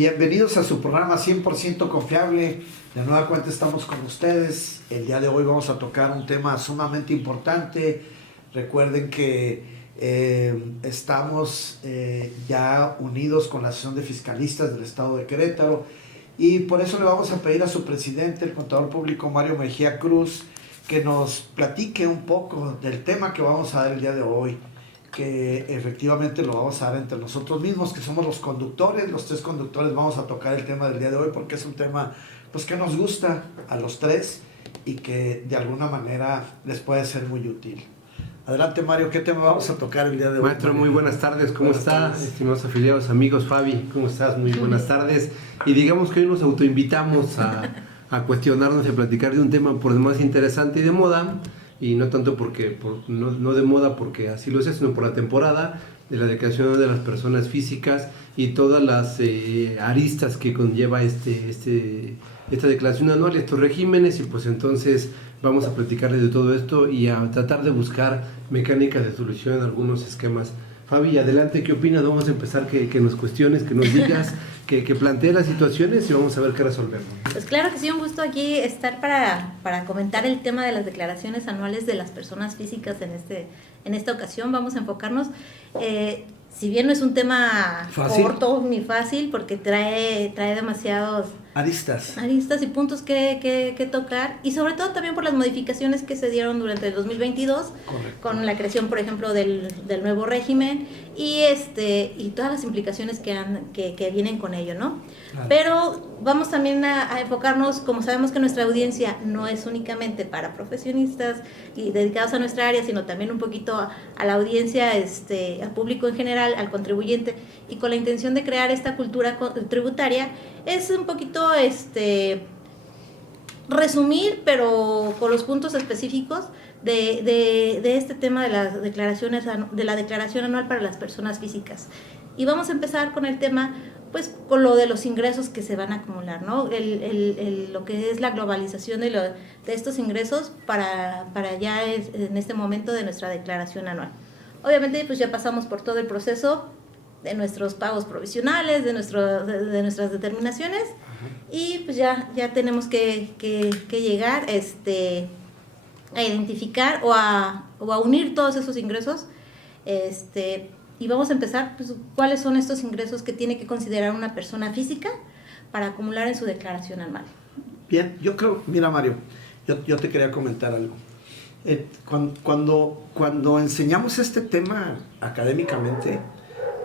Bienvenidos a su programa 100% confiable. De nueva cuenta estamos con ustedes. El día de hoy vamos a tocar un tema sumamente importante. Recuerden que estamos ya unidos con la Asociación de Fiscalistas del Estado de Querétaro y por eso le vamos a pedir a su presidente, el contador público Mario Mejía Cruz, que nos platique un poco del tema que vamos a dar el día de hoy, que efectivamente lo vamos a dar entre nosotros mismos, que somos los conductores. Los tres conductores vamos a tocar el tema del día de hoy porque es un tema pues que nos gusta a los tres y que de alguna manera les puede ser muy útil. Adelante, Mario, ¿qué tema vamos a tocar el día de hoy? Maestro, muy buenas tardes, ¿cómo está? Estimados afiliados, amigos, Fabi, ¿cómo estás? Muy buenas tardes. Y digamos que hoy nos autoinvitamos a cuestionarnos y a platicar de un tema por demás interesante y de moda, y no tanto no de moda porque así lo es, sino por la temporada de la declaración de las personas físicas y todas las aristas que conlleva esta declaración anual, estos regímenes, y pues entonces vamos a platicarles de todo esto y a tratar de buscar mecánicas de solución en algunos esquemas. Fabi, adelante, ¿qué opinas? Vamos a empezar que nos cuestiones, que nos digas, que plantees las situaciones y vamos a ver qué resolvemos. Pues claro que sí, un gusto aquí estar para comentar el tema de las declaraciones anuales de las personas físicas en esta ocasión. Vamos a enfocarnos, si bien no es un tema corto ni fácil, porque trae demasiados aristas y puntos que tocar, y sobre todo también por las modificaciones que se dieron durante el 2022. Correcto. Con la creación, por ejemplo, del nuevo régimen y todas las implicaciones que vienen con ello, ¿no? Claro. Pero vamos también a enfocarnos, como sabemos que nuestra audiencia no es únicamente para profesionistas y dedicados a nuestra área, sino también un poquito a la audiencia, al público en general, al contribuyente, y con la intención de crear esta cultura tributaria, es un poquito resumir, pero con los puntos específicos de este tema de las declaraciones, de la declaración anual para las personas físicas. Y vamos a empezar con el tema, pues con lo de los ingresos que se van a acumular, ¿no? Lo que es la globalización de estos ingresos para ya en este momento de nuestra declaración anual. Obviamente pues ya pasamos por todo el proceso de nuestros pagos provisionales, de nuestras determinaciones. Ajá. Y pues ya tenemos que llegar a identificar o a unir todos esos ingresos, y vamos a empezar, pues, cuáles son estos ingresos que tiene que considerar una persona física para acumular en su declaración anual. Bien, yo creo, mira, Mario, yo te quería comentar algo. Cuando enseñamos este tema académicamente,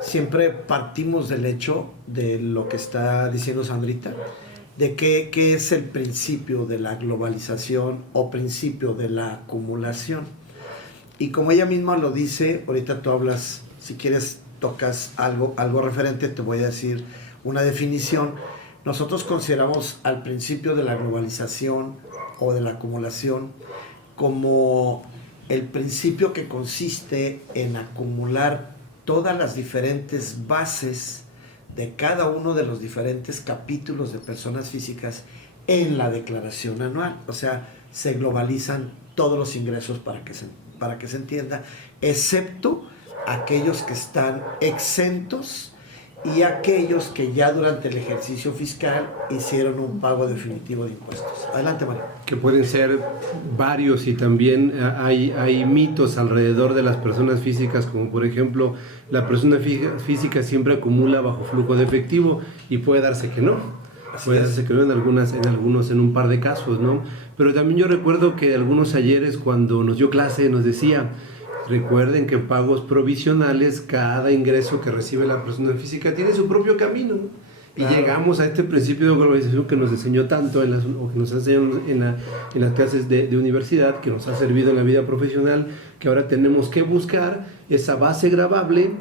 siempre partimos del hecho de lo que está diciendo Sandrita, de qué es el principio de la globalización o principio de la acumulación. Y como ella misma lo dice, ahorita tú hablas, si quieres tocas algo referente, te voy a decir una definición. Nosotros consideramos al principio de la globalización o de la acumulación como el principio que consiste en acumular todas las diferentes bases de cada uno de los diferentes capítulos de personas físicas en la declaración anual. O sea, se globalizan todos los ingresos para que se entienda, excepto aquellos que están exentos y aquellos que ya durante el ejercicio fiscal hicieron un pago definitivo de impuestos. Adelante, Mario. Que pueden ser varios, y también hay mitos alrededor de las personas físicas, como por ejemplo, la persona física siempre acumula bajo flujo de efectivo, y puede darse que no. Puede darse que no en un par de casos, ¿no? Pero también yo recuerdo que algunos ayeres, cuando nos dio clase, nos decía: recuerden que en pagos provisionales cada ingreso que recibe la persona física tiene su propio camino, ¿no? Claro. Y llegamos a este principio de globalización que nos enseñó tanto o que nos ha enseñado en las clases de universidad, que nos ha servido en la vida profesional, que ahora tenemos que buscar esa base gravable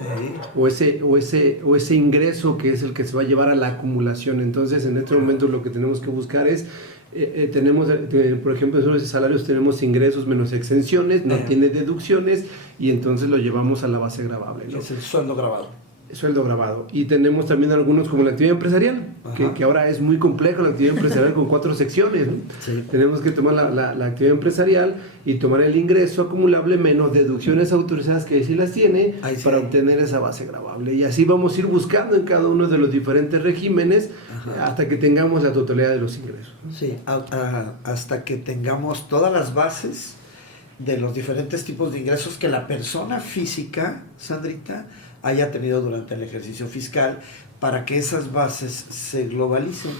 o ese ingreso que es el que se va a llevar a la acumulación. Entonces, en este momento lo que tenemos que buscar es por ejemplo, en los salarios tenemos ingresos menos exenciones, no tiene deducciones, y entonces lo llevamos a la base gravable, ¿no? Es el sueldo gravado. sueldo grabado. Y tenemos también algunos como la actividad empresarial, que ahora es muy compleja la actividad empresarial con 4 secciones, ¿no? Sí. Tenemos que tomar la actividad empresarial y tomar el ingreso acumulable menos deducciones autorizadas, que sí las tiene, para obtener esa base gravable. Y así vamos a ir buscando en cada uno de los diferentes regímenes hasta que tengamos la totalidad de los ingresos, ¿no? Sí, hasta que tengamos todas las bases de los diferentes tipos de ingresos que la persona física, Sandrita, haya tenido durante el ejercicio fiscal, para que esas bases se globalicen,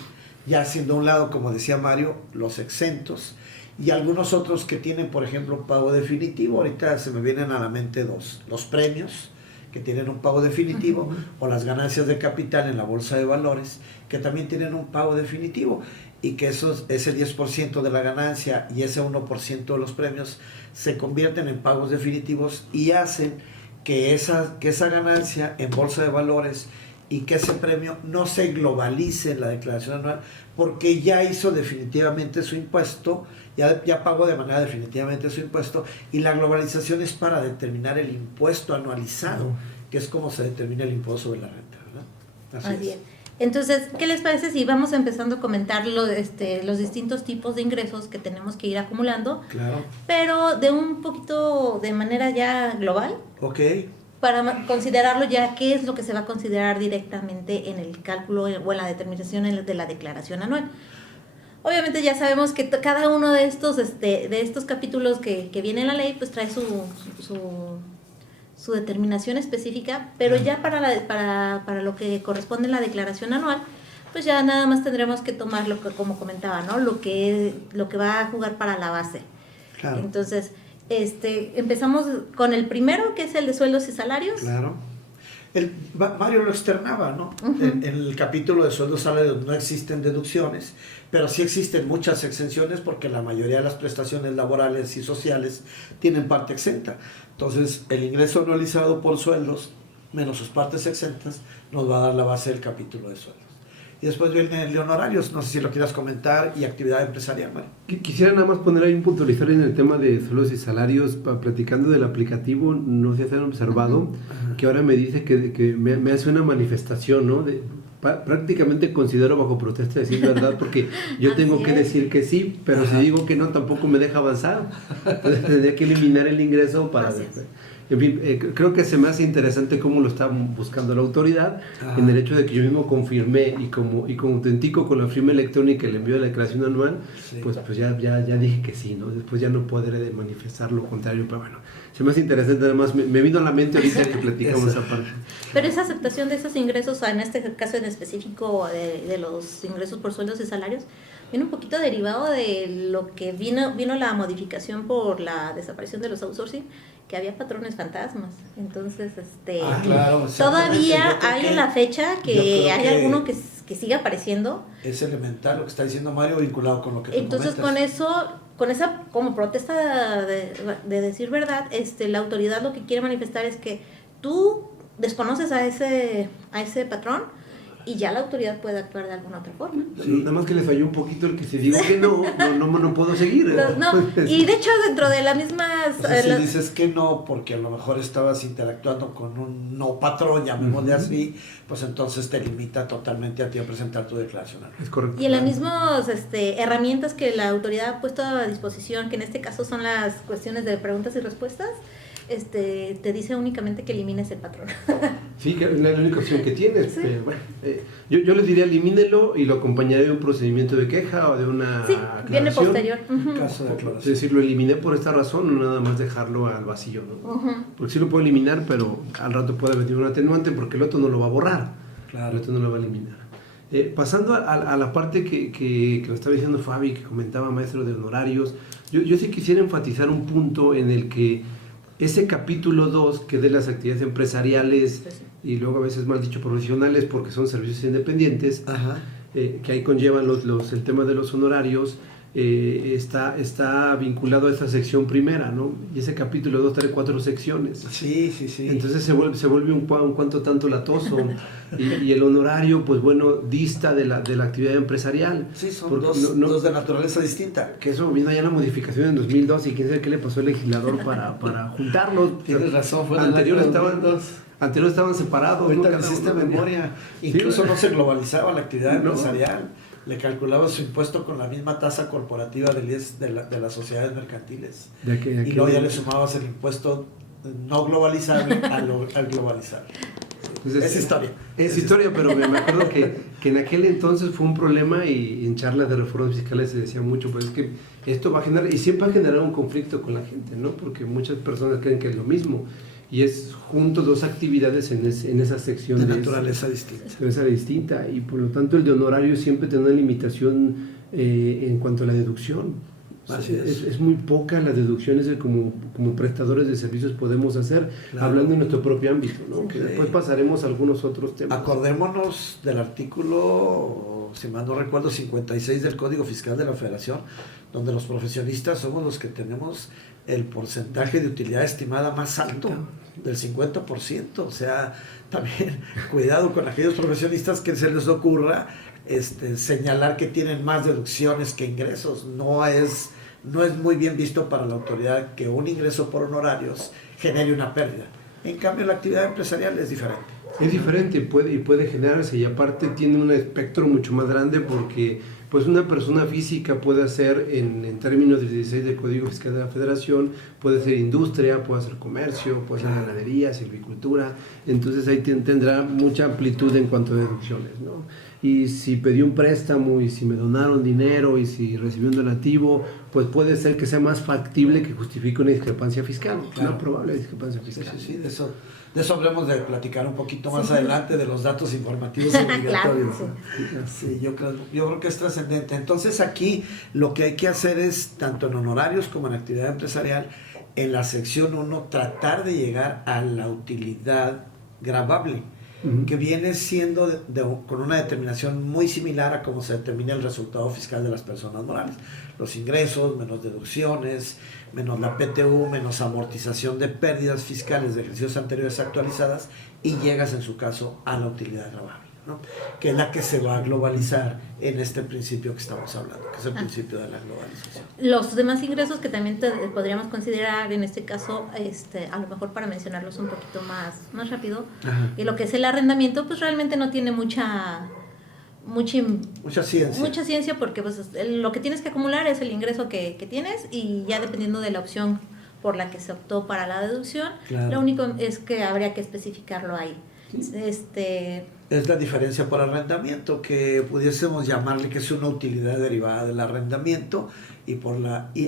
ya haciendo a un lado, como decía Mario, los exentos y algunos otros que tienen, por ejemplo, un pago definitivo. Ahorita se me vienen a la mente dos: los premios, que tienen un pago definitivo, o las ganancias de capital en la bolsa de valores, que también tienen un pago definitivo, y que ese 10% de la ganancia y ese 1% de los premios se convierten en pagos definitivos y hacen que esa ganancia en bolsa de valores y que ese premio no se globalice en la declaración anual, porque ya hizo definitivamente su impuesto, ya pagó de manera definitivamente su impuesto, y la globalización es para determinar el impuesto anualizado, que es como se determina el impuesto sobre la renta, ¿verdad? Así es. Entonces, ¿qué les parece si vamos empezando a comentar los distintos tipos de ingresos que tenemos que ir acumulando? Claro. Pero de manera ya global. Ok. Para considerarlo ya, ¿qué es lo que se va a considerar directamente en el cálculo o en la determinación de la declaración anual? Obviamente ya sabemos que cada uno de estos capítulos que viene en la ley, pues trae su determinación específica, pero ya para lo que corresponde en la declaración anual, pues ya nada más tendremos que tomar lo que, como comentaba, ¿no? Lo que va a jugar para la base. Claro. Entonces, empezamos con el primero, que es el de sueldos y salarios. Claro. Mario lo externaba, ¿no? En el capítulo de sueldos y salarios no existen deducciones, pero sí existen muchas exenciones, porque la mayoría de las prestaciones laborales y sociales tienen parte exenta. Entonces, el ingreso anualizado por sueldos menos sus partes exentas nos va a dar la base del capítulo de sueldos. Y después viene el de honorarios, no sé si lo quieras comentar, y actividad empresarial, Mario. Quisiera nada más poner ahí un puntualizar en el tema de sueldos y salarios, platicando del aplicativo. No sé si han observado que ahora me dice que me hace una manifestación, ¿no? Prácticamente considero bajo protesta decir verdad, porque yo tengo que decir que sí, pero si digo que no, tampoco me deja avanzar. Entonces tendría que eliminar el ingreso para... En fin, creo que se me hace interesante cómo lo está buscando la autoridad, en el hecho de que yo mismo confirmé y como autentico con la firma electrónica el envío de la declaración anual, pues ya dije que sí, ¿no? Después ya no podré manifestar lo contrario, pero bueno, se me hace interesante. Además me vino a la mente ahorita que platicamos esa parte. Pero esa aceptación de esos ingresos, en este caso en específico de los ingresos por sueldos y salarios, viene un poquito derivado de lo que vino la modificación por la desaparición de los outsourcing, que había patrones fantasmas. Entonces, claro, todavía hay en la fecha que hay alguno que sigue apareciendo. Es elemental lo que está diciendo Mario, vinculado con lo que tú Entonces, comentas. con esa como protesta de decir verdad, la autoridad lo que quiere manifestar es que tú desconoces a ese patrón, y ya la autoridad puede actuar de alguna otra forma. Sí. Nada más que le falló un poquito el que se diga que no puedo seguir. Y de hecho dentro de la misma... si dices que no, porque a lo mejor estabas interactuando con un no patrón, llamémosle así, pues entonces te limita totalmente a ti a presentar tu declaración. Es correcto. Y en las mismas herramientas que la autoridad ha puesto a disposición, que en este caso son las cuestiones de preguntas y respuestas, te dice únicamente que elimines el patrón. Sí, que es la única opción que tienes. Sí. Pero bueno, yo les diría elimínelo y lo acompañaré de un procedimiento de queja o de una aclaración. Viene posterior. Caso de aclaración. Es decir, lo eliminé por esta razón, no nada más dejarlo al vacío, ¿no? Porque sí lo puedo eliminar, pero al rato puede venir un atenuante, porque el otro no lo va a borrar. Claro. El otro no lo va a eliminar. Pasando a la parte que lo estaba diciendo Fabi, que comentaba, maestro, de honorarios, yo sí quisiera enfatizar un punto en el que ese capítulo 2, que de las actividades empresariales, y luego a veces mal dicho profesionales, porque son servicios independientes, que ahí conllevan el tema de los honorarios, está vinculado a esta sección primera, ¿no? Y ese capítulo 2 trae 4 secciones. Sí. Entonces se vuelve un cuanto tanto latoso. y el honorario, pues bueno, dista de la actividad empresarial. Sí, son dos de naturaleza distinta. Que eso vino ya la modificación en 2002 y quién sabe qué le pasó al legislador para juntarlos. Tienes razón, fue anterior estaban separados. Ahorita ¿no? me hiciste memoria. Incluso no se globalizaba la actividad empresarial. Le calculaba su impuesto con la misma tasa corporativa del IES de las sociedades mercantiles. Y luego ya le sumabas el impuesto no globalizable al globalizable. Entonces, es historia. Es historia, pero me acuerdo que en aquel entonces fue un problema y en charlas de reformas fiscales se decía mucho, pues es que esto va a generar, y siempre ha generado un conflicto con la gente, ¿no? Porque muchas personas creen que es lo mismo. Y es junto dos actividades en esa sección de naturaleza distinta. Y por lo tanto el de honorario siempre tiene una limitación en cuanto a la deducción. Así es muy poca las deducciones que como prestadores de servicios podemos hacer, hablando en nuestro propio ámbito, ¿no? Que después pasaremos a algunos otros temas. Acordémonos del artículo, si mal no recuerdo, 56 del Código Fiscal de la Federación, donde los profesionistas somos los que tenemos el porcentaje de utilidad estimada más alto, del 50%. O sea, también cuidado con aquellos profesionistas que se les ocurra señalar que tienen más deducciones que ingresos. No es muy bien visto para la autoridad que un ingreso por honorarios genere una pérdida. En cambio, la actividad empresarial es diferente. Es diferente, puede generarse, y aparte tiene un espectro mucho más grande porque pues una persona física puede hacer, en términos del 16 del Código Fiscal de la Federación, puede ser industria, puede ser comercio, puede ser ganadería, silvicultura, entonces ahí tendrá mucha amplitud en cuanto a deducciones, ¿no? Y si pedí un préstamo, y si me donaron dinero, y si recibí un donativo, pues puede ser que sea más factible que justifique una discrepancia fiscal, una probable discrepancia fiscal. Sí, de eso hablemos de platicar un poquito más adelante, de los datos informativos obligatorios. Sí, yo creo que es trascendente. Entonces aquí lo que hay que hacer es, tanto en honorarios como en actividad empresarial, en la sección 1, tratar de llegar a la utilidad gravable, que viene siendo con una determinación muy similar a cómo se determina el resultado fiscal de las personas morales. Los ingresos, menos deducciones, menos la PTU, menos amortización de pérdidas fiscales de ejercicios anteriores actualizadas, y llegas en su caso a la utilidad gravable, ¿no? Que es la que se va a globalizar en este principio que estamos hablando, que es el principio de la globalización. Los demás ingresos que también podríamos considerar en este caso, a lo mejor para mencionarlos un poquito más rápido, y lo que es el arrendamiento, pues realmente no tiene mucha ciencia, porque pues lo que tienes que acumular es el ingreso que tienes, y ya dependiendo de la opción por la que se optó para la deducción, lo único es que habría que especificarlo ahí. Es la diferencia por arrendamiento, que pudiésemos llamarle que es una utilidad derivada del arrendamiento, y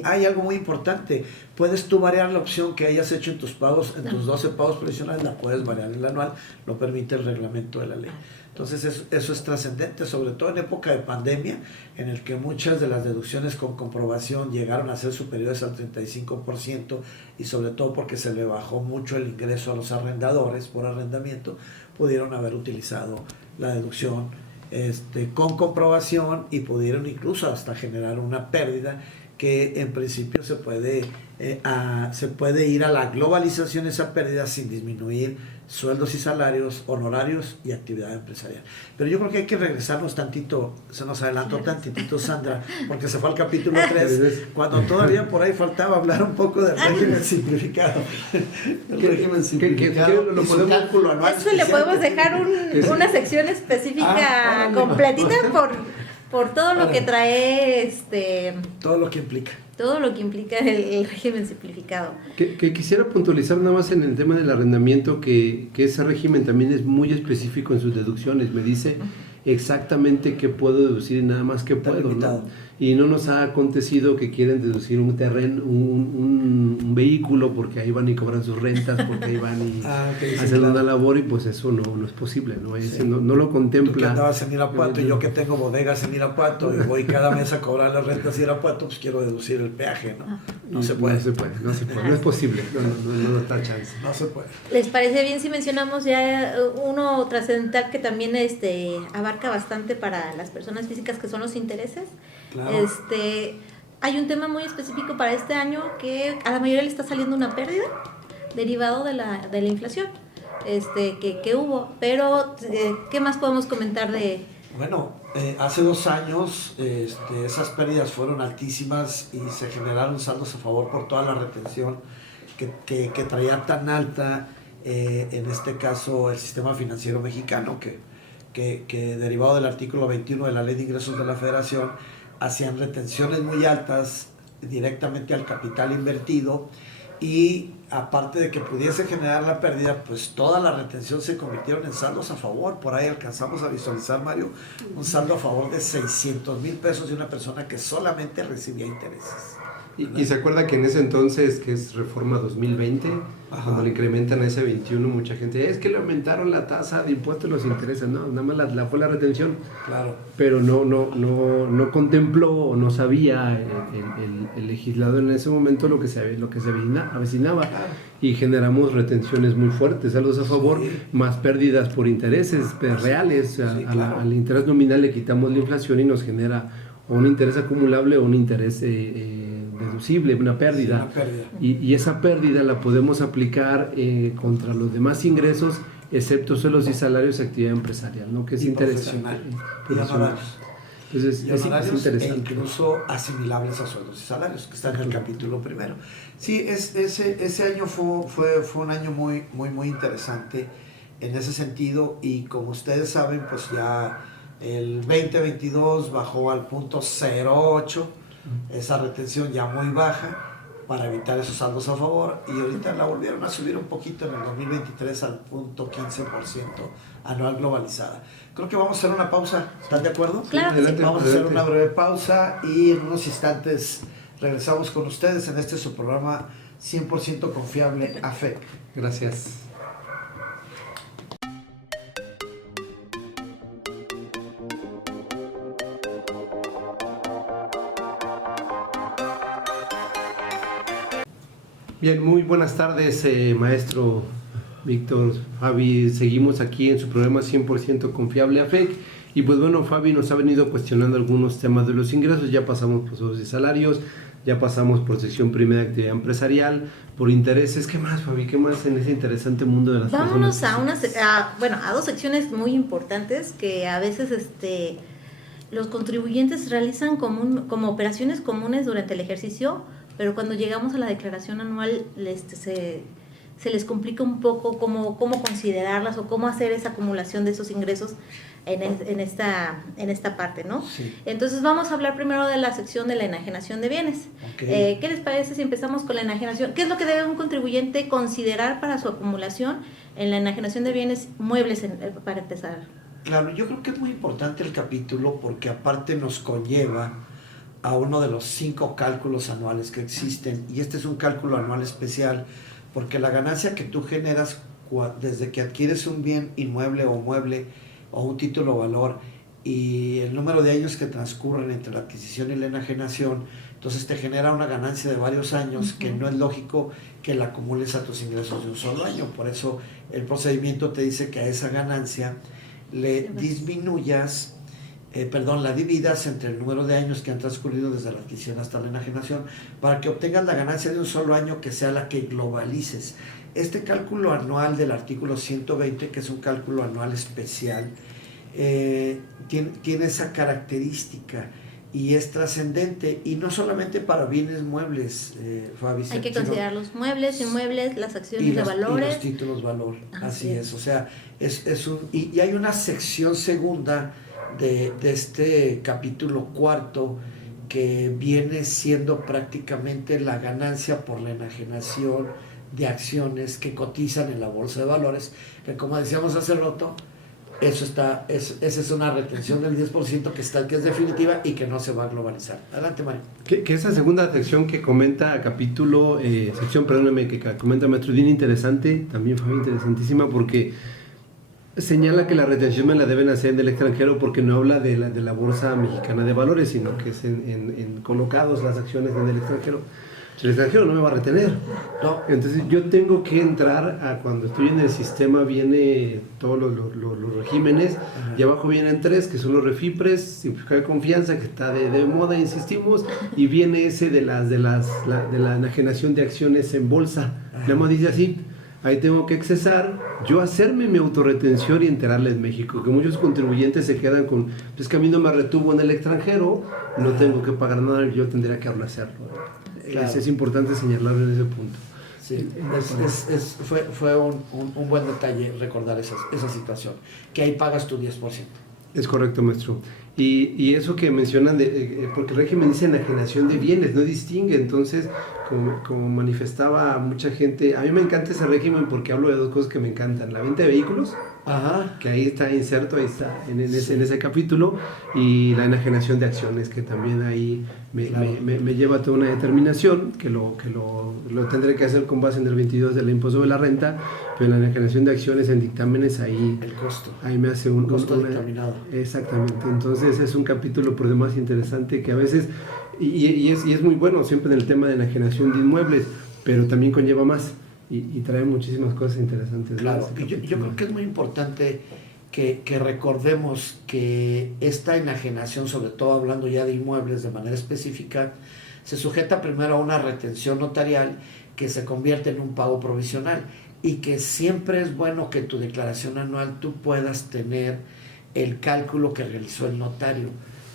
hay algo muy importante: puedes tú variar la opción que hayas hecho en tus pagos, en tus 12 pagos provisionales, la puedes variar en el anual, lo permite el reglamento de la ley. Entonces eso es trascendente, sobre todo en época de pandemia, en el que muchas de las deducciones con comprobación llegaron a ser superiores al 35%, y sobre todo porque se le bajó mucho el ingreso a los arrendadores por arrendamiento, pudieron haber utilizado la deducción con comprobación, y pudieron incluso hasta generar una pérdida que en principio se puede ir a la globalización esa pérdida sin disminuir sueldos y salarios, honorarios y actividad empresarial. Pero yo creo que hay que regresarnos tantito, se nos adelantó tantitito Sandra, porque se fue al capítulo 3, cuando todavía por ahí faltaba hablar un poco del régimen simplificado. El régimen simplificado y su cálculo anual. Eso le podemos dejar una sección específica completita por todo lo que trae todo lo que implica. Todo lo que implica el régimen simplificado. Que quisiera puntualizar nada más en el tema del arrendamiento, que ese régimen también es muy específico en sus deducciones. Me dice exactamente qué puedo deducir y nada más qué puedo, ¿no? Y no nos ha acontecido que quieren deducir un terreno, un vehículo, porque ahí van y cobran sus rentas, porque ahí van y hacen una labor, y pues eso no es posible, ¿no? No lo contempla. Tú que andabas en Irapuato, y yo que tengo bodegas en Irapuato, y voy cada mes a cobrar las rentas de Irapuato, pues quiero deducir el peaje, ¿no? No se puede, no es posible, no da chance. No se puede. ¿Les parece bien si mencionamos ya uno trascendental que también abarca bastante para las personas físicas, que son los intereses? Claro. hay un tema muy específico para este año que a la mayoría le está saliendo una pérdida derivado de la inflación que hubo. Pero, ¿qué más podemos comentar de...? Bueno, hace 2 años esas pérdidas fueron altísimas y se generaron saldos a favor por toda la retención que traía tan alta, en este caso, el sistema financiero mexicano, que derivado del artículo 21 de la Ley de Ingresos de la Federación, hacían retenciones muy altas directamente al capital invertido, y aparte de que pudiese generar la pérdida, pues toda la retención se convirtieron en saldos a favor. Por ahí alcanzamos a visualizar, Mario, un saldo a favor de 600,000 pesos de una persona que solamente recibía intereses. Y se acuerda que en ese entonces, que es Reforma 2020, ajá, cuando le incrementan a ese 21, mucha gente, es que le aumentaron la tasa de impuestos y los intereses, no, nada más fue la retención. Claro. Pero no contempló o no sabía el legislador en ese momento lo que se avecinaba, claro. Y generamos retenciones muy fuertes, saldos a favor, sí, más pérdidas por intereses reales, sí, claro. Al interés nominal le quitamos la inflación y nos genera o un interés acumulable o un interés deducible, una pérdida. Sí, una pérdida. Y esa pérdida la podemos aplicar contra los demás ingresos, excepto sueldos y salarios de actividad empresarial, ¿no? Que es interesante. Entonces, es interesante. E incluso asimilables a sueldos y salarios, que está en el capítulo primero. Sí, ese año fue un año muy, muy, muy interesante en ese sentido, y como ustedes saben, pues ya el 2022 bajó al punto 0.8, esa retención ya muy baja para evitar esos saldos a favor, y ahorita la volvieron a subir un poquito en el 2023 al punto 15% anual globalizada. Creo que vamos a hacer una pausa, ¿están de acuerdo? Claro. Sí. Vamos a hacer una breve pausa y en unos instantes regresamos con ustedes en su programa 100% confiable, AFEC. Gracias. Bien, muy buenas tardes, maestro Víctor, Fabi. Seguimos aquí en su programa 100% confiable AFEC. Y pues bueno, Fabi nos ha venido cuestionando algunos temas de los ingresos. Ya pasamos por sueldos y salarios, ya pasamos por sección primera de actividad empresarial, por intereses. ¿Qué más, Fabi? ¿Qué más en ese interesante mundo de las Vámonos personas? a 2 secciones muy importantes que a veces los contribuyentes realizan como operaciones comunes durante el ejercicio, pero cuando llegamos a la declaración anual se les complica un poco cómo considerarlas o cómo hacer esa acumulación de esos ingresos en esta parte, ¿no? Sí. Entonces vamos a hablar primero de la sección de la enajenación de bienes. Okay. ¿Qué les parece si empezamos con la enajenación? ¿Qué es lo que debe un contribuyente considerar para su acumulación en la enajenación de bienes muebles para empezar? Claro, yo creo que es muy importante el capítulo porque aparte nos conlleva a uno de los 5 cálculos anuales que existen, y este es un cálculo anual especial porque la ganancia que tú generas desde que adquieres un bien inmueble o mueble o un título o valor y el número de años que transcurren entre la adquisición y la enajenación, entonces te genera una ganancia de varios años, que no es lógico que la acumules a tus ingresos de un solo año. Por eso el procedimiento te dice que a esa ganancia le disminuyas, la dividas entre el número de años que han transcurrido desde la adquisición hasta la enajenación, para que obtengas la ganancia de un solo año que sea la que globalices. Este cálculo anual del artículo 120, que es un cálculo anual especial, tiene esa característica y es trascendente, y no solamente para bienes muebles, Fabi. Hay que considerar los muebles, inmuebles, las acciones de valores. Y los títulos valor, así es. O sea, y hay una sección segunda de este capítulo 4 que viene siendo prácticamente la ganancia por la enajenación de acciones que cotizan en la bolsa de valores, que como decíamos hace rato, esa es una retención del 10% que es definitiva y que no se va a globalizar. Adelante, Mario. Que esa segunda sección que comenta que comenta Maestro, bien interesante, también fue interesantísima, porque señala que la retención me la deben hacer en el extranjero, porque no habla de la Bolsa Mexicana de Valores, sino que es en colocados las acciones en el extranjero. El extranjero no me va a retener. No. Entonces yo tengo que entrar a cuando estoy en el sistema, viene todos los regímenes. Ajá. Y abajo vienen 3 que son los refipres, simplificar confianza, que está de moda, insistimos, y viene ese de la enajenación de acciones en bolsa. Nada más dice así. Ahí tengo que accesar, yo hacerme mi autorretención y enterarle en México, que muchos contribuyentes se quedan con, pues que a mí no me retuvo en el extranjero, no tengo que pagar nada, yo tendría que hacerlo. Claro. Es importante señalarlo en ese punto. Sí, fue un buen detalle recordar esa situación, que ahí pagas tu 10%. Es correcto, maestro. Y eso que mencionan, porque el régimen dice enajenación de bienes, no distingue, entonces, como manifestaba mucha gente, a mí me encanta ese régimen porque hablo de 2 cosas que me encantan, la venta de vehículos, ajá, que ahí está inserto, ahí está en ese capítulo, y la enajenación de acciones, que también ahí me lleva a toda una determinación, que lo tendré que hacer con base en el 22 del impuesto sobre la renta, pero la enajenación de acciones en dictámenes ahí... El costo. Ahí me hace un costo dictaminado. Exactamente, entonces es un capítulo por demás interesante que a veces, y es muy bueno siempre en el tema de enajenación de inmuebles, pero también conlleva más y trae muchísimas cosas interesantes. Claro, yo creo que es muy importante que recordemos que esta enajenación, sobre todo hablando ya de inmuebles de manera específica, se sujeta primero a una retención notarial que se convierte en un pago provisional, y que siempre es bueno que tu declaración anual tú puedas tener el cálculo que realizó el notario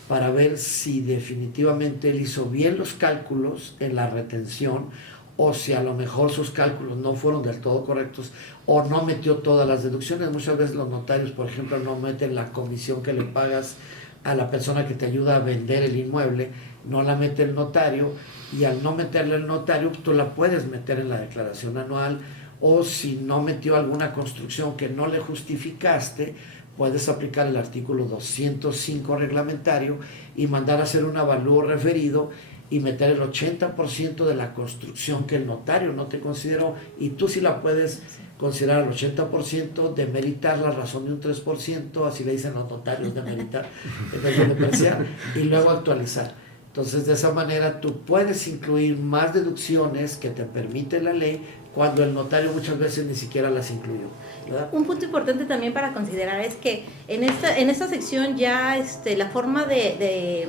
para ver si definitivamente él hizo bien los cálculos en la retención, o si a lo mejor sus cálculos no fueron del todo correctos o no metió todas las deducciones. Muchas veces los notarios, por ejemplo, no meten la comisión que le pagas a la persona que te ayuda a vender el inmueble, no la mete el notario, y al no meterle el notario, tú la puedes meter en la declaración anual, o si no metió alguna construcción que no le justificaste, puedes aplicar el artículo 205 reglamentario y mandar a hacer un avalúo referido y meter el 80% de la construcción que el notario no te consideró, y tú sí la puedes considerar al 80%, demeritar la razón de un 3%, así le dicen los notarios, demeritar, y luego actualizar. Entonces, de esa manera tú puedes incluir más deducciones que te permite la ley, cuando el notario muchas veces ni siquiera las incluyó, ¿verdad? Un punto importante también para considerar es que en esta sección ya la forma de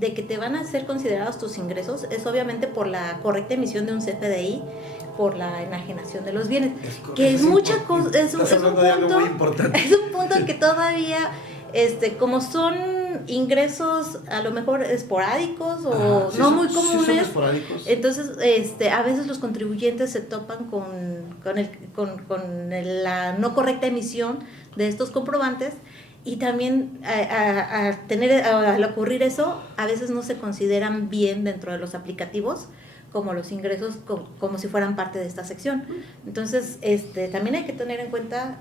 que te van a ser considerados tus ingresos es obviamente por la correcta emisión de un CFDI, por la enajenación de los bienes, que es mucha cosa, es un punto que todavía, como son ingresos a lo mejor esporádicos o no muy comunes, entonces a veces los contribuyentes se topan con la no correcta emisión de estos comprobantes, y también al ocurrir eso, a veces no se consideran bien dentro de los aplicativos como los ingresos, como si fueran parte de esta sección. Entonces también hay que tener en cuenta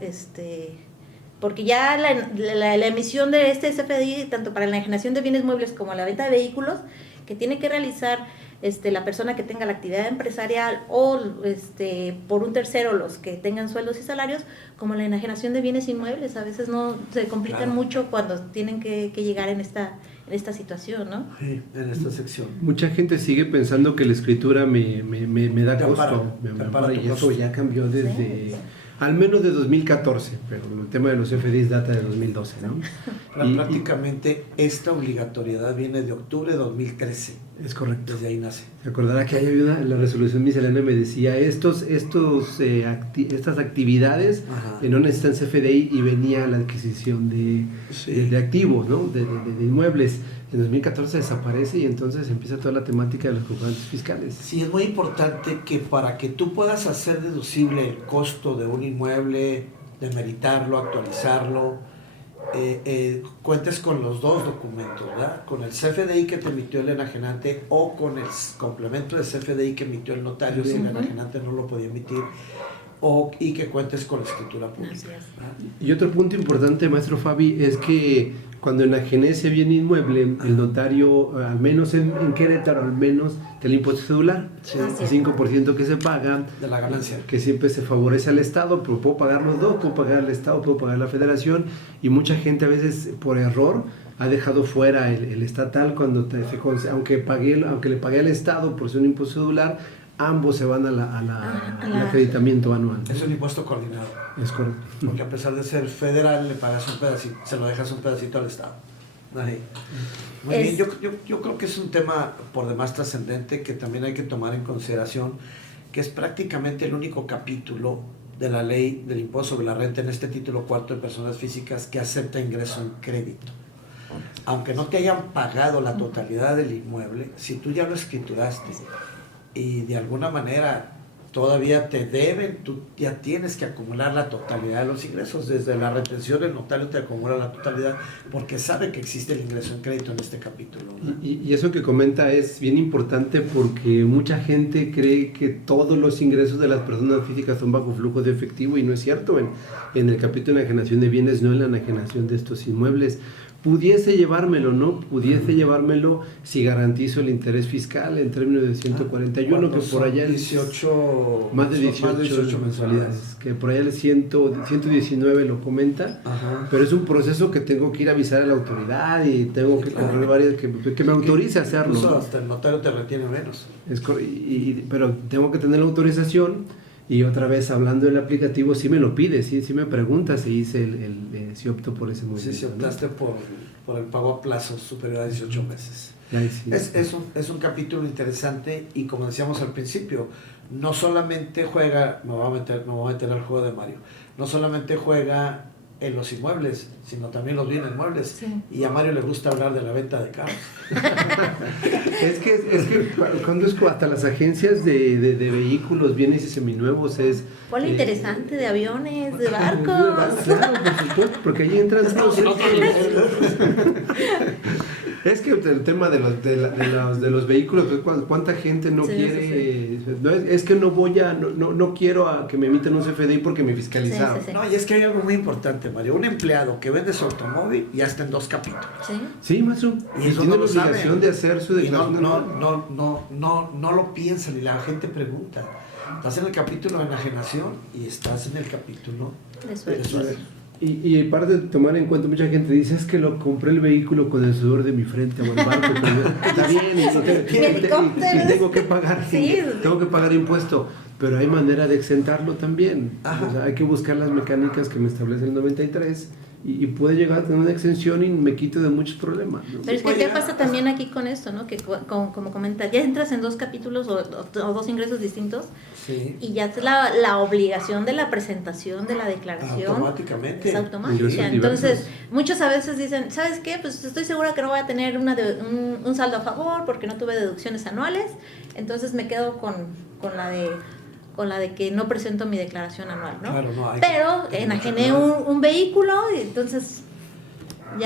porque ya la emisión de este CFDI, tanto para la enajenación de bienes muebles como la venta de vehículos, que tiene que realizar la persona que tenga la actividad empresarial o por un tercero los que tengan sueldos y salarios, como la enajenación de bienes inmuebles, a veces no se complican mucho cuando tienen que llegar en esta situación, ¿no? Sí, en esta sección. Mucha gente sigue pensando que la escritura me da costo, y eso ya cambió desde... ¿Sí? Al menos de 2014, pero el tema de los FDIs data de 2012, ¿no? Prácticamente esta obligatoriedad viene de octubre de 2013. Es correcto. Desde ahí nace. Se acordará que hay la resolución miscelánea me decía estas actividades no necesitan CFDI, y venía la adquisición de activos, ¿no? de inmuebles. En 2014 desaparece, y entonces empieza toda la temática de los comprobantes fiscales. Sí, es muy importante que para que tú puedas hacer deducible el costo de un inmueble, demeritarlo, actualizarlo, cuentes con los dos documentos, ¿verdad? Con el CFDI que te emitió el enajenante, o con el complemento de CFDI que emitió el notario, si el enajenante no lo podía emitir, y que cuentes con la escritura pública. Y otro punto importante, maestro Fabi, es que cuando enajené ese bien inmueble, el notario, al menos en Querétaro, al menos del impuesto cedular, el 5% que se paga de la ganancia, que siempre se favorece al Estado, pero puedo pagar los dos, puedo pagar al Estado, puedo pagar a la Federación, y mucha gente a veces por error ha dejado fuera el estatal cuando aunque le pagué al Estado por ser un impuesto cedular, ambos se van al acreditamiento anual. Es un impuesto coordinado. Es correcto. Porque a pesar de ser federal, le pagas un pedacito, se lo dejas un pedacito al Estado. Ahí. Muy bien, yo creo que es un tema por demás trascendente que también hay que tomar en consideración, que es prácticamente el único capítulo de la ley del impuesto sobre la renta en este título cuarto de personas físicas que acepta ingreso en crédito. Aunque no te hayan pagado la totalidad del inmueble, si tú ya lo escrituraste y de alguna manera todavía te deben, tú ya tienes que acumular la totalidad de los ingresos. Desde la retención el notario te acumula la totalidad porque sabe que existe el ingreso en crédito en este capítulo, ¿no? Y eso que comenta es bien importante porque mucha gente cree que todos los ingresos de las personas físicas son bajo flujo de efectivo y no es cierto. En el capítulo de enajenación de bienes, no en la enajenación de estos inmuebles. Pudiese llevármelo, ¿no? Pudiese llevármelo si garantizo el interés fiscal en términos de 141, que por allá es 18, más de 18 mensualidades, que por allá el 119 lo comenta. Ajá. Pero es un proceso que tengo que ir a avisar a la autoridad y tengo que correr varias, que me autorice a hacerlo. Incluso hasta el notario te retiene menos. Pero tengo que tener la autorización. Y otra vez, hablando del aplicativo, sí me lo pide, sí me pregunta si hice si opto por ese movimiento. Sí, si optaste, ¿no? por el pago a plazo superior a 18 meses. Sí. Es un capítulo interesante y como decíamos al principio, no solamente juega, me voy a meter al juego de Mario, no solamente juega en los inmuebles, sino también los bienes muebles. Sí. Y a Mario le gusta hablar de la venta de carros. es que cuando es hasta las agencias de vehículos, bienes y seminuevos es... Fue interesante, de aviones, de barcos. Claro, por supuesto, porque ahí entran todos Es que el tema de los vehículos, ¿cuánta gente no quiere? Sí. No, es que no quiero a que me emiten un CFDI porque me fiscalizaron. Sí. No, y es que hay algo muy importante, Mario. Un empleado que vende su automóvil ya está en 2 capítulos. Sí, maestro. Y eso tiene no la obligación de hacer su declaración. No lo piensan y la gente pregunta. Estás en el capítulo de enajenación y estás en el capítulo de sueldo. Y aparte de tomar en cuenta, mucha gente dice, es que lo compré el vehículo con el sudor de mi frente o el barco, está bien, y tengo que pagar, tengo que pagar impuesto, pero hay manera de exentarlo también. O sea, hay que buscar las mecánicas que me establece el 93 y puede llegar a tener una exención y me quito de muchos problemas, ¿no? Pero es que ¿qué pasa también aquí con esto, no? Que como comenta, ya entras en 2 capítulos o 2 ingresos distintos. Sí. Y ya es la obligación de la presentación de la declaración. Automáticamente. Es automática. Entonces, muchos a veces dicen, ¿sabes qué? Pues estoy segura que no voy a tener un saldo a favor porque no tuve deducciones anuales. Entonces me quedo con la de que no presento mi declaración anual, ¿no? Claro, no, pero enajené un vehículo y entonces... Y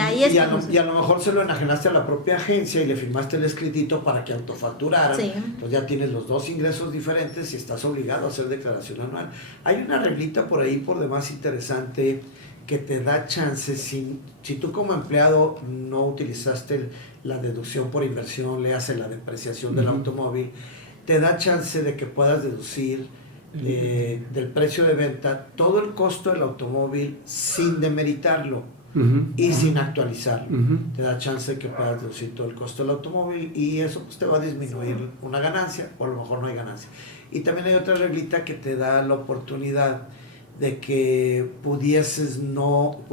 a lo mejor se lo enajenaste a la propia agencia y le firmaste el escritito para que autofacturaran. Sí. Pues ya tienes los 2 ingresos diferentes y estás obligado a hacer declaración anual. Hay una reglita por ahí por demás interesante que te da chance, si tú como empleado no utilizaste la deducción por inversión, le hace la depreciación del automóvil, te da chance de que puedas deducir del precio de venta todo el costo del automóvil sin demeritarlo. Y sin actualizarlo. Te da chance de que puedas deducir todo el costo del automóvil y eso pues, te va a disminuir una ganancia o a lo mejor no hay ganancia. Y también hay otra reglita que te da la oportunidad de que pudiese no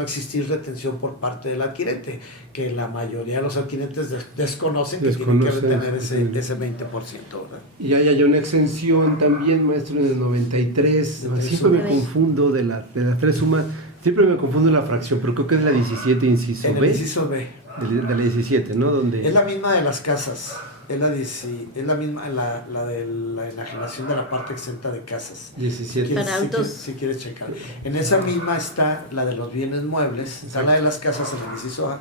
existir retención por parte del adquirente, que la mayoría de los adquirentes desconocen que tienen que retener ese 20%, ¿verdad? Y hay una exención también, maestro, en el 93, siempre me confundo de las 3 sumas. Siempre me confundo la fracción, pero creo que es la 17, inciso B. En el inciso B. De la 17, ¿no? Donde... Es la misma de las casas. Es la misma, la de la enajenación de la parte exenta de casas. 17. Para autos. Si quieres checar. En esa misma está la de los bienes muebles. Está la de las casas en el inciso A.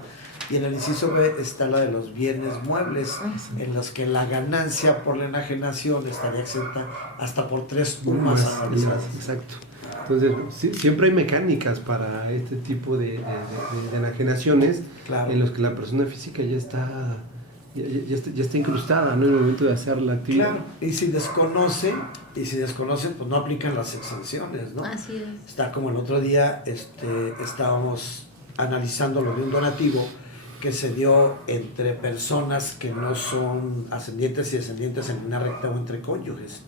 Y en el inciso B está la de los bienes muebles, en los que la ganancia por la enajenación estaría exenta hasta por 3 UMAS anualizadas. Exacto. Entonces, siempre hay mecánicas para este tipo de enajenaciones, claro, en los que la persona física ya está incrustada, ¿no? En el momento de hacer la actividad. Claro, y si desconocen, pues no aplican las exenciones, ¿no? Así es. Está como el otro día, estábamos analizando lo de un donativo que se dio entre personas que no son ascendientes y descendientes en línea recta o entre cónyuges.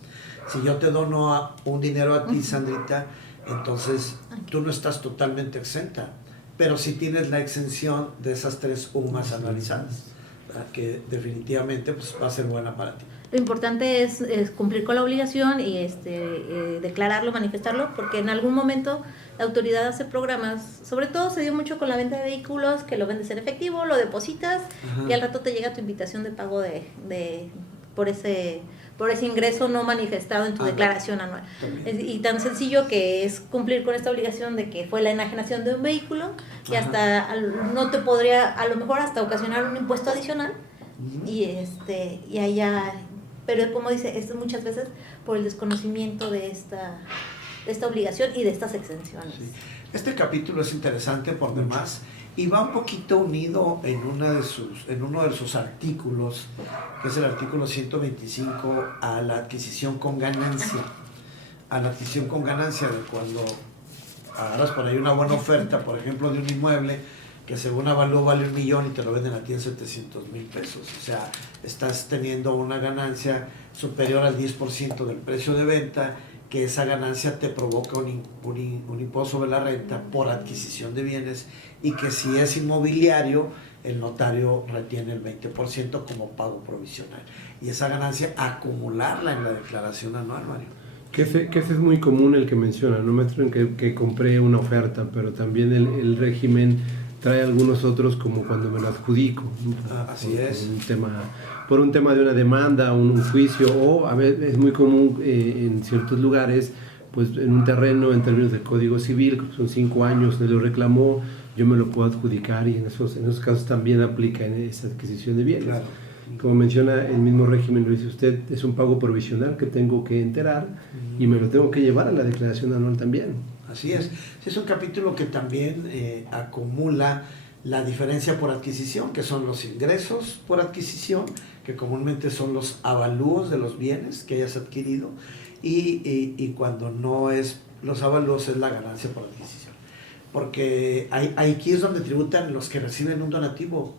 Si yo te dono un dinero a ti, Sandrita, entonces tú no estás totalmente exenta, pero sí tienes la exención de esas 3 UMAS anualizadas, ¿verdad? Que definitivamente pues, va a ser buena para ti. Lo importante es cumplir con la obligación y declararlo, manifestarlo, porque en algún momento la autoridad hace programas, sobre todo se dio mucho con la venta de vehículos, que lo vendes en efectivo, lo depositas, ajá, y al rato te llega tu invitación de pago por ese ingreso no manifestado en tu declaración anual. Y tan sencillo que es cumplir con esta obligación de que fue la enajenación de un vehículo, y hasta no te podría, a lo mejor hasta ocasionar un impuesto adicional, y allá, pero como dice, esto muchas veces por el desconocimiento de esta obligación y de estas exenciones. Sí. Este capítulo es interesante por demás y va un poquito unido en uno de sus artículos, que es el artículo 125, a la adquisición con ganancia. A la adquisición con ganancia de cuando agarras por ahí una buena oferta, por ejemplo, de un inmueble que según avalúo vale $1 millón y te lo venden a ti en 700,000 pesos. O sea, estás teniendo una ganancia superior al 10% del precio de venta, que esa ganancia te provoca un impuesto sobre la renta por adquisición de bienes, y que si es inmobiliario, el notario retiene el 20% como pago provisional. Y esa ganancia acumularla en la declaración anual, Mario. Que ese es muy común el que menciona, no me en que compré una oferta, pero también el régimen trae algunos otros, como cuando me lo adjudico, ¿no? Así es. Por un tema de una demanda, un juicio, o a veces es muy común en ciertos lugares, pues en un terreno en términos del Código Civil, son 5 años, se lo reclamó, yo me lo puedo adjudicar, y en esos casos también aplica en esa adquisición de bienes. Claro. Como menciona el mismo régimen, lo dice usted, es un pago provisional que tengo que enterar y me lo tengo que llevar a la declaración anual también. Así es. Es un capítulo que también acumula la diferencia por adquisición, que son los ingresos por adquisición, que comúnmente son los avalúos de los bienes que hayas adquirido, y cuando no es los avalúos, es la ganancia por adquisición. Porque aquí es donde tributan los que reciben un donativo,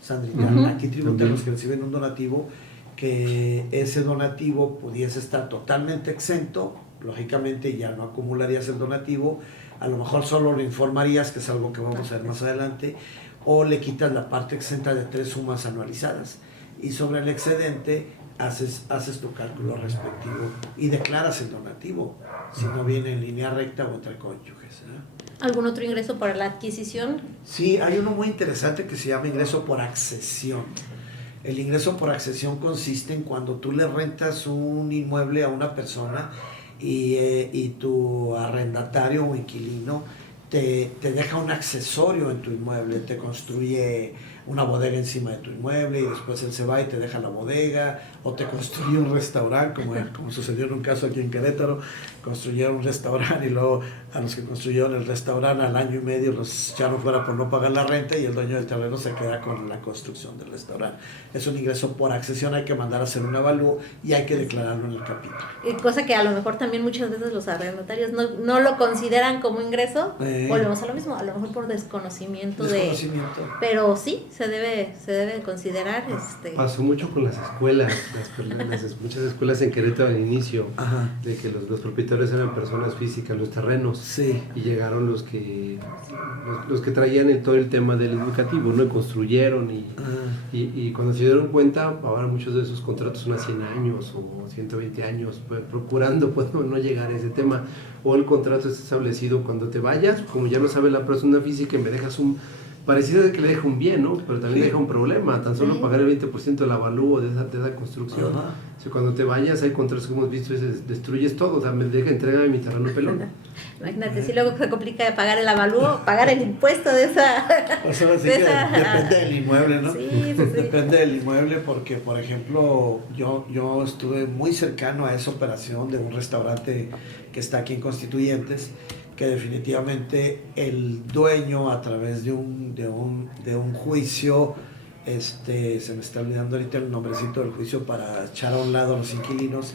Sandrita. Aquí tributan los que reciben un donativo, que ese donativo pudiese estar totalmente exento. Lógicamente ya no acumularías el donativo, a lo mejor solo lo informarías, que es algo que vamos a ver más adelante, o le quitas la parte exenta de 3 sumas anualizadas, y sobre el excedente haces tu cálculo respectivo y declaras el donativo, si no viene en línea recta o entre cónyuges, ¿eh? ¿Algún otro ingreso para la adquisición? Sí, hay uno muy interesante que se llama ingreso por accesión. El ingreso por accesión consiste en cuando tú le rentas un inmueble a una persona y tu arrendatario o inquilino te deja un accesorio en tu inmueble, te construye una bodega encima de tu inmueble, y después él se va y te deja la bodega, o te construye un restaurante, como sucedió en un caso aquí en Querétaro. Construyeron un restaurante y luego a los que construyeron el restaurante al año y medio los echaron fuera por no pagar la renta, y el dueño del terreno se queda con la construcción del restaurante. Es un ingreso por accesión, hay que mandar a hacer un avalúo y hay que declararlo en el capítulo. Cosa que a lo mejor también muchas veces los arrendatarios no lo consideran como ingreso. Volvemos a lo mismo, a lo mejor por desconocimiento. Pero sí, se debe considerar. Pasó mucho con las escuelas, muchas escuelas en Querétaro al inicio, de que los propietarios eran personas físicas, los terrenos, sí, y llegaron los que traían en todo el tema del educativo, ¿no? Y construyeron, y cuando se dieron cuenta, ahora muchos de esos contratos son a 100 años o 120 años, procurando pues no llegar a ese tema, o el contrato es establecido cuando te vayas, como ya no sabe la persona física, me dejas parecido de que le deja un bien, ¿no? Pero también le deja un problema, tan solo pagar el 20% del avalúo de esa construcción. O sea, cuando te vayas, hay contratos que hemos visto, destruyes todo, o sea, entrégame mi terreno pelón. Imagínate, si luego se complica de pagar el avalúo, pagar el impuesto de esa... O sea, sí depende del inmueble, ¿no? Sí. Depende del inmueble, porque, por ejemplo, yo estuve muy cercano a esa operación de un restaurante que está aquí en Constituyentes, que definitivamente el dueño, a través de un juicio, se me está olvidando ahorita el nombrecito del juicio, para echar a un lado a los inquilinos,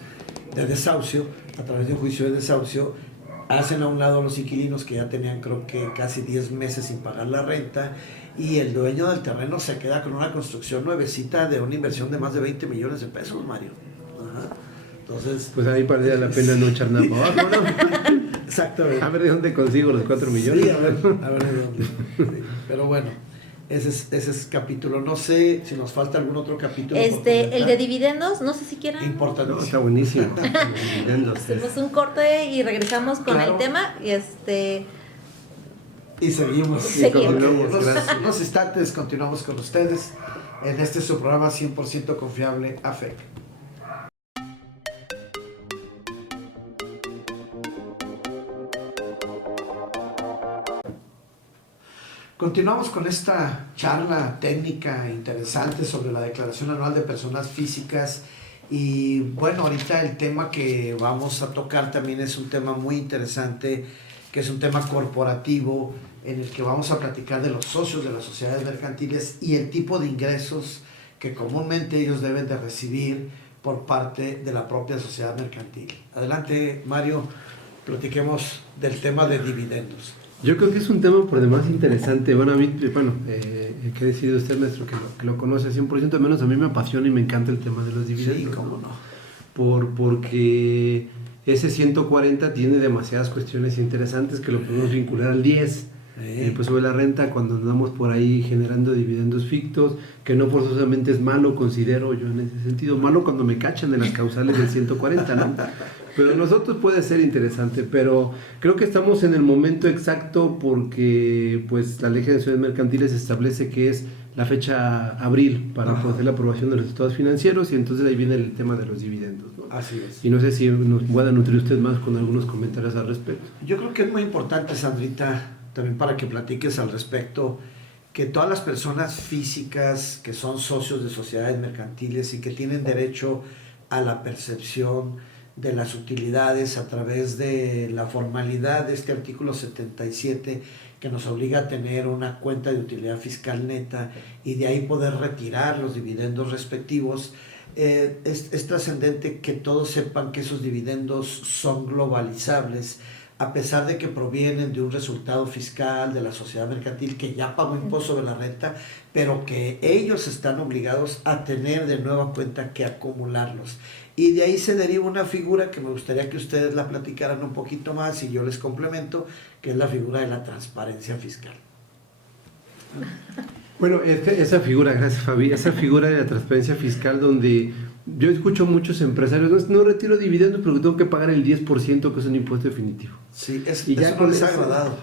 de desahucio, a través de un juicio de desahucio, hacen a un lado a los inquilinos que ya tenían, creo que casi 10 meses sin pagar la renta, y el dueño del terreno se queda con una construcción nuevecita de una inversión de más de 20 millones de pesos, Mario. Ajá. Entonces, pues ahí valdría la pena no echar nada para abajo, ¿no? Exactamente. A ver de dónde consigo los 4 millones. Sí, a ver de dónde. Sí. Pero bueno, ese es capítulo. No sé si nos falta algún otro capítulo. El de dividendos, no sé si quieran. Importante. No, está buenísimo. Hacemos un corte y regresamos con el tema. Y seguimos. Unos instantes continuamos con ustedes en este su programa 100% confiable, AFEC. Continuamos con esta charla técnica interesante sobre la Declaración Anual de Personas Físicas. Y bueno, ahorita el tema que vamos a tocar también es un tema muy interesante, que es un tema corporativo, en el que vamos a platicar de los socios de las sociedades mercantiles y el tipo de ingresos que comúnmente ellos deben de recibir por parte de la propia sociedad mercantil. Adelante, Mario, platiquemos del tema de dividendos. Yo creo que es un tema por demás interesante. Bueno, a mí, que decidido usted, maestro, que lo conoce 100%, al menos a mí me apasiona y me encanta el tema de los dividendos. Sí, cómo no. Porque ese 140 tiene demasiadas cuestiones interesantes que lo podemos vincular al 10. Pues sobre la renta, cuando andamos por ahí generando dividendos fictos, que no forzosamente es malo, considero yo en ese sentido, malo cuando me cachan en las causales del 140, ¿no? Pero nosotros puede ser interesante, pero creo que estamos en el momento exacto porque pues la Ley de Sociedades Mercantiles establece que es la fecha abril para poder hacer la aprobación de los estados financieros y entonces ahí viene el tema de los dividendos, ¿no? Así es. Y no sé si nos pueda nutrir usted más con algunos comentarios al respecto. Yo creo que es muy importante, Sandrita, también para que platiques al respecto, que todas las personas físicas que son socios de sociedades mercantiles y que tienen derecho a la percepción de las utilidades a través de la formalidad de este artículo 77 que nos obliga a tener una cuenta de utilidad fiscal neta y de ahí poder retirar los dividendos respectivos, es trascendente que todos sepan que esos dividendos son globalizables, a pesar de que provienen de un resultado fiscal de la sociedad mercantil que ya pagó impuesto sobre la renta, pero que ellos están obligados a tener de nueva cuenta que acumularlos. Y de ahí se deriva una figura que me gustaría que ustedes la platicaran un poquito más y yo les complemento, que es la figura de la transparencia fiscal. Bueno, esa figura, gracias Fabi, esa figura de la transparencia fiscal donde yo escucho muchos empresarios, no retiro dividendos porque tengo que pagar el 10% que es un impuesto definitivo. Sí, y ya eso no les ha agradado.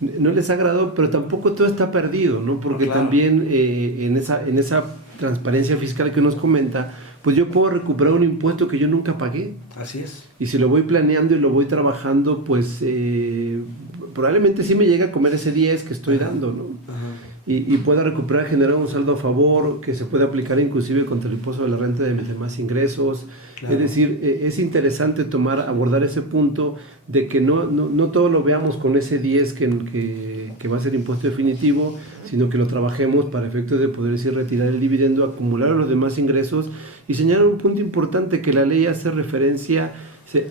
No les ha agradado, pero tampoco todo está perdido, ¿no? Porque claro, también en esa transparencia fiscal que nos comenta, pues yo puedo recuperar un impuesto que yo nunca pagué. Así es. Y si lo voy planeando y lo voy trabajando, pues probablemente sí me llega a comer ese 10 que estoy dando, ¿no? Ajá. Y pueda recuperar, generar un saldo a favor que se puede aplicar inclusive contra el impuesto de la renta de mis demás ingresos. Claro. Es decir, es interesante abordar ese punto de que no todo lo veamos con ese 10 que va a ser impuesto definitivo, sino que lo trabajemos para efectos de poder decir retirar el dividendo, acumular los demás ingresos y señalar un punto importante que la ley hace referencia,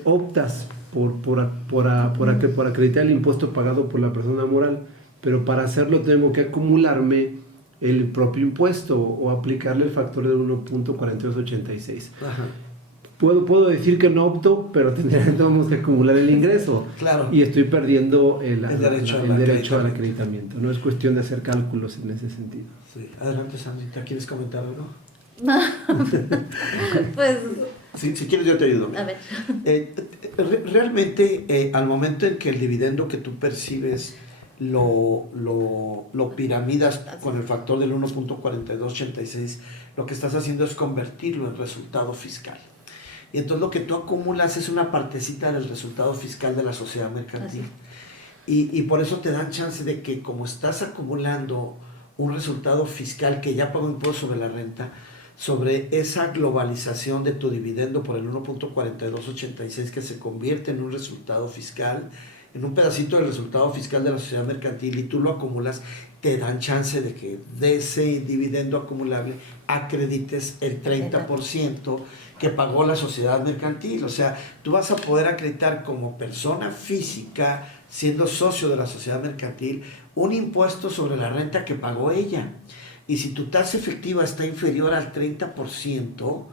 optas por acreditar el impuesto pagado por la persona moral, pero para hacerlo tengo que acumularme el propio impuesto o aplicarle el factor del 1.4286. Puedo decir que no opto, pero tenemos que acumular el ingreso. Claro. Y estoy perdiendo el derecho al acreditamiento. No es cuestión de hacer cálculos en ese sentido. Sí. Adelante, Sandrita, ¿quieres comentar algo? Pues... Si quieres yo te ayudo. A ver. Realmente, al momento en que el dividendo que tú percibes lo piramidas con el factor del 1.4286, lo que estás haciendo es convertirlo en resultado fiscal. Y entonces lo que tú acumulas es una partecita del resultado fiscal de la sociedad mercantil. Y por eso te dan chance de que como estás acumulando un resultado fiscal que ya pagó impuesto sobre la renta, sobre esa globalización de tu dividendo por el 1.4286 que se convierte en un resultado fiscal, en un pedacito del resultado fiscal de la sociedad mercantil y tú lo acumulas, te dan chance de que de ese dividendo acumulable acredites el 30% que pagó la sociedad mercantil. O sea, tú vas a poder acreditar como persona física, siendo socio de la sociedad mercantil, un impuesto sobre la renta que pagó ella. Y si tu tasa efectiva está inferior al 30%,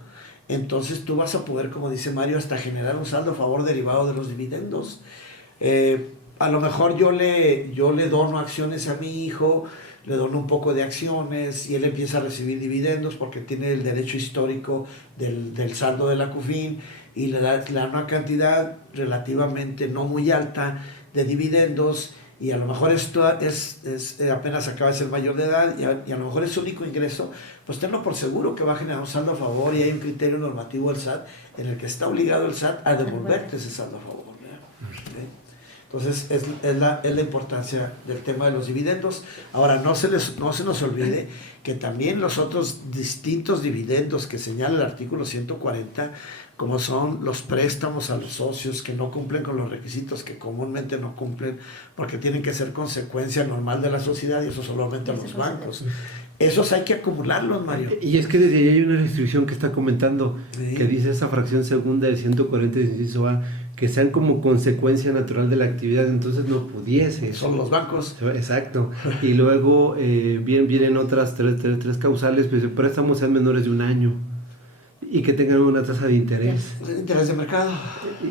entonces tú vas a poder, como dice Mario, hasta generar un saldo a favor derivado de los dividendos. A lo mejor yo le dono acciones a mi hijo, le dono un poco de acciones y él empieza a recibir dividendos porque tiene el derecho histórico del saldo de la CUFIN y le da una cantidad relativamente no muy alta de dividendos y a lo mejor esto apenas acaba de ser mayor de edad y a lo mejor es su único ingreso, pues tenlo por seguro que va a generar un saldo a favor y hay un criterio normativo del SAT en el que está obligado el SAT a devolverte ese saldo a favor. Entonces es la importancia del tema de los dividendos. Ahora no se nos olvide que también los otros distintos dividendos que señala el artículo 140, como son los préstamos a los socios que no cumplen con los requisitos que comúnmente no cumplen porque tienen que ser consecuencia normal de la sociedad y eso solamente a los bancos. Esos hay que acumularlos, Mario. Y es que desde ahí hay una restricción que está comentando, sí, que dice esa fracción segunda del 140 inciso A, que sean como consecuencia natural de la actividad, entonces no pudiese. Son los bancos. Exacto. Y luego vienen otras tres causales, pues préstamos sean menores de un año y que tengan una tasa de interés. Interés de mercado.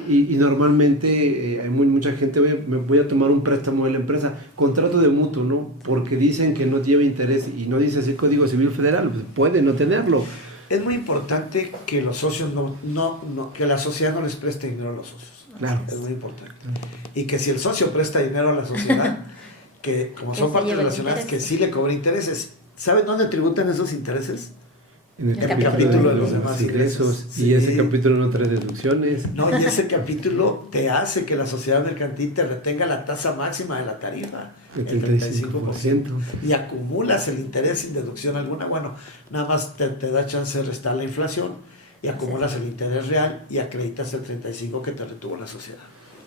Y normalmente hay mucha gente, me voy a tomar un préstamo de la empresa, contrato de mutuo, ¿no? Porque dicen que no lleva interés y no dice así el Código Civil Federal, pues puede no tenerlo. Es muy importante que los socios que la sociedad no les preste dinero a los socios. Claro. Es muy importante. Y que si el socio presta dinero a la sociedad, que como son partes relacionadas, que sí le cobre intereses. ¿Saben dónde tributan esos intereses? En el capítulo de los demás ingresos. Sí. Y ese capítulo no trae deducciones. No, y ese capítulo te hace que la sociedad mercantil te retenga la tasa máxima de la tarifa, el 35%. Y acumulas el interés sin deducción alguna. Bueno, nada más te da chance de restar la inflación y acumulas el interés real y acreditas el 35% que te retuvo la sociedad.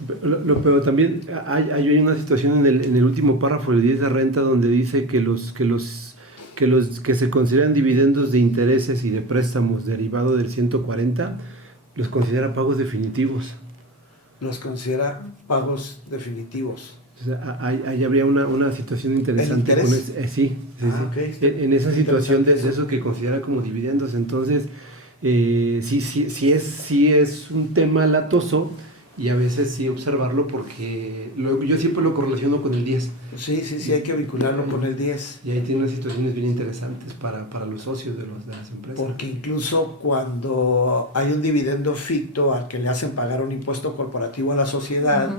Pero también hay una situación en el último párrafo del 10 de renta donde dice que los que se consideran dividendos de intereses y de préstamos derivado del 140 los considera pagos definitivos. Los considera pagos definitivos. O sea, ahí habría una situación interesante. ¿El interés? Sí. Okay. En esa situación de eso que considera como dividendos. Entonces, sí es un tema latoso y a veces sí observarlo porque yo siempre lo correlaciono con el 10. Sí, hay que vincularlo con el 10. Y ahí tiene unas situaciones bien interesantes para los socios de las empresas. Porque incluso cuando hay un dividendo ficto al que le hacen pagar un impuesto corporativo a la sociedad,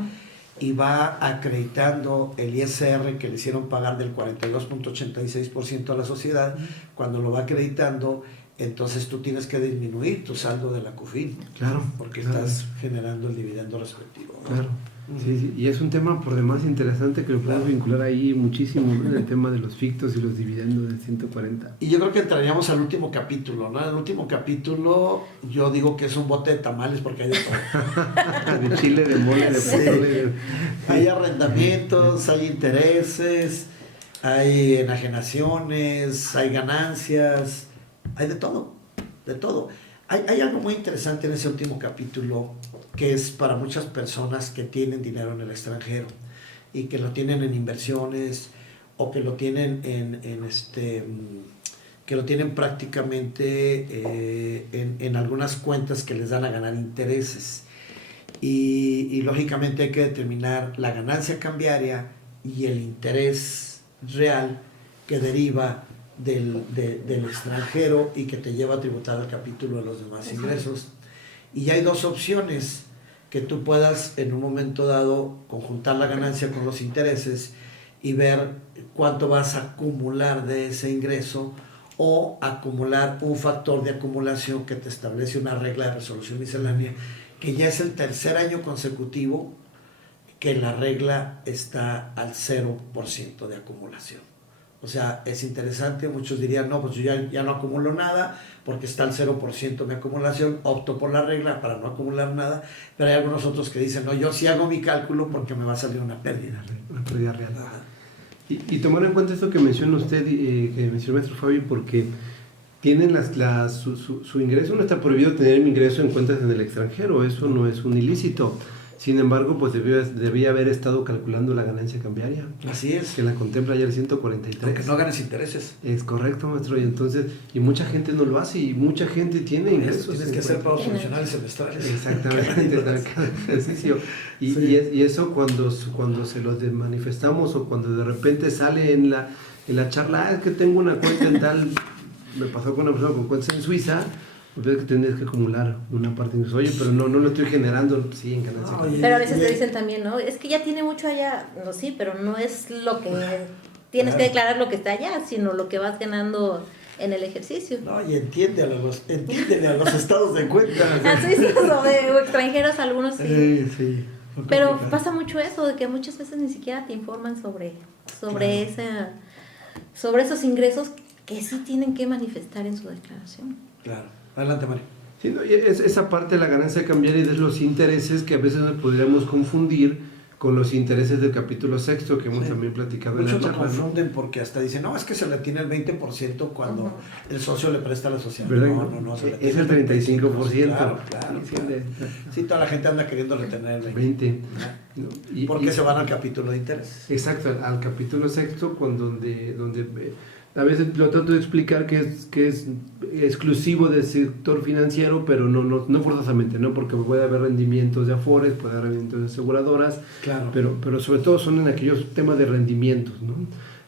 y va acreditando el ISR que le hicieron pagar del 42.86% a la sociedad, cuando lo va acreditando, entonces tú tienes que disminuir tu saldo de la CUFIN. Claro. Porque estás generando el dividendo respectivo, ¿no? Claro. Sí, y es un tema por demás interesante que lo podemos vincular ahí muchísimo, ¿no? El tema de los fictos y los dividendos del 140. Y yo creo que entraríamos al último capítulo, ¿no? El último capítulo yo digo que es un bote de tamales porque hay de todo. De chile, de mole, de pozole. Hay arrendamientos, hay intereses, hay enajenaciones, hay ganancias, hay de todo, de todo. Hay algo muy interesante en ese último capítulo que es para muchas personas que tienen dinero en el extranjero y que lo tienen en inversiones o que lo tienen que lo tienen prácticamente en algunas cuentas que les dan a ganar intereses. Y lógicamente hay que determinar la ganancia cambiaria y el interés real que deriva del extranjero y que te lleva a tributar al capítulo de los demás ingresos. Y hay dos opciones: que tú puedas en un momento dado conjuntar la ganancia con los intereses y ver cuánto vas a acumular de ese ingreso, o acumular un factor de acumulación que te establece una regla de resolución miscelánea, que ya es el tercer año consecutivo que la regla está al 0% de acumulación. O sea, es interesante, muchos dirían, no, pues yo ya no acumulo nada, porque está al 0% mi acumulación, opto por la regla para no acumular nada, pero hay algunos otros que dicen, no, yo sí hago mi cálculo porque me va a salir una pérdida. Una pérdida real. Y tomar en cuenta esto que menciona usted, que mencionó el maestro Fabio, porque tienen su ingreso, no está prohibido tener mi ingreso en cuentas en el extranjero, eso no es un ilícito. Sin embargo, pues debía haber estado calculando la ganancia cambiaria. Así es. Que la contempla ya el 143. Aunque no ganes intereses. Es correcto, maestro. Y entonces, y mucha gente no lo hace, y mucha gente tiene ingresos. Tienes que hacer pagos funcionales semestrales. Exactamente, cada ejercicio. Y, sí. y eso cuando se lo manifestamos, o cuando de repente sale en la charla, es que tengo una cuenta en tal, me pasó con una persona con cuentas en Suiza, pues ves que tienes que acumular una parte de eso. Oye, pero no lo estoy generando, sí, en ganancia. Pero a veces te dicen también, ¿no? Es que ya tiene mucho allá, no, sí, pero no es lo que tienes que declarar lo que está allá, sino lo que vas ganando en el ejercicio. No, y entiéndele a los estados de cuenta. A suizos o extranjeros algunos sí. Sí. Pero pasa mucho eso, de que muchas veces ni siquiera te informan sobre esos ingresos que sí tienen que manifestar en su declaración. Claro. Adelante, Mario. Sí, no, y esa parte de la ganancia cambiaria y de los intereses que a veces nos podríamos confundir con los intereses del capítulo 6 que hemos también platicado en la charla. Muchos lo confunden porque hasta dicen, no, es que se le tiene el 20% cuando el socio le presta a la sociedad. ¿Verdad? No, se le tiene es el 35%. Claro. Sí, toda la gente anda queriendo retener el 20%. ¿No? Porque se van al capítulo de interés. Exacto, al capítulo 6 donde a veces lo trato de explicar que es exclusivo del sector financiero, pero no forzosamente, ¿no? Porque puede haber rendimientos de afores, puede haber rendimientos de aseguradoras, claro. pero sobre todo son en aquellos temas de rendimientos, ¿no?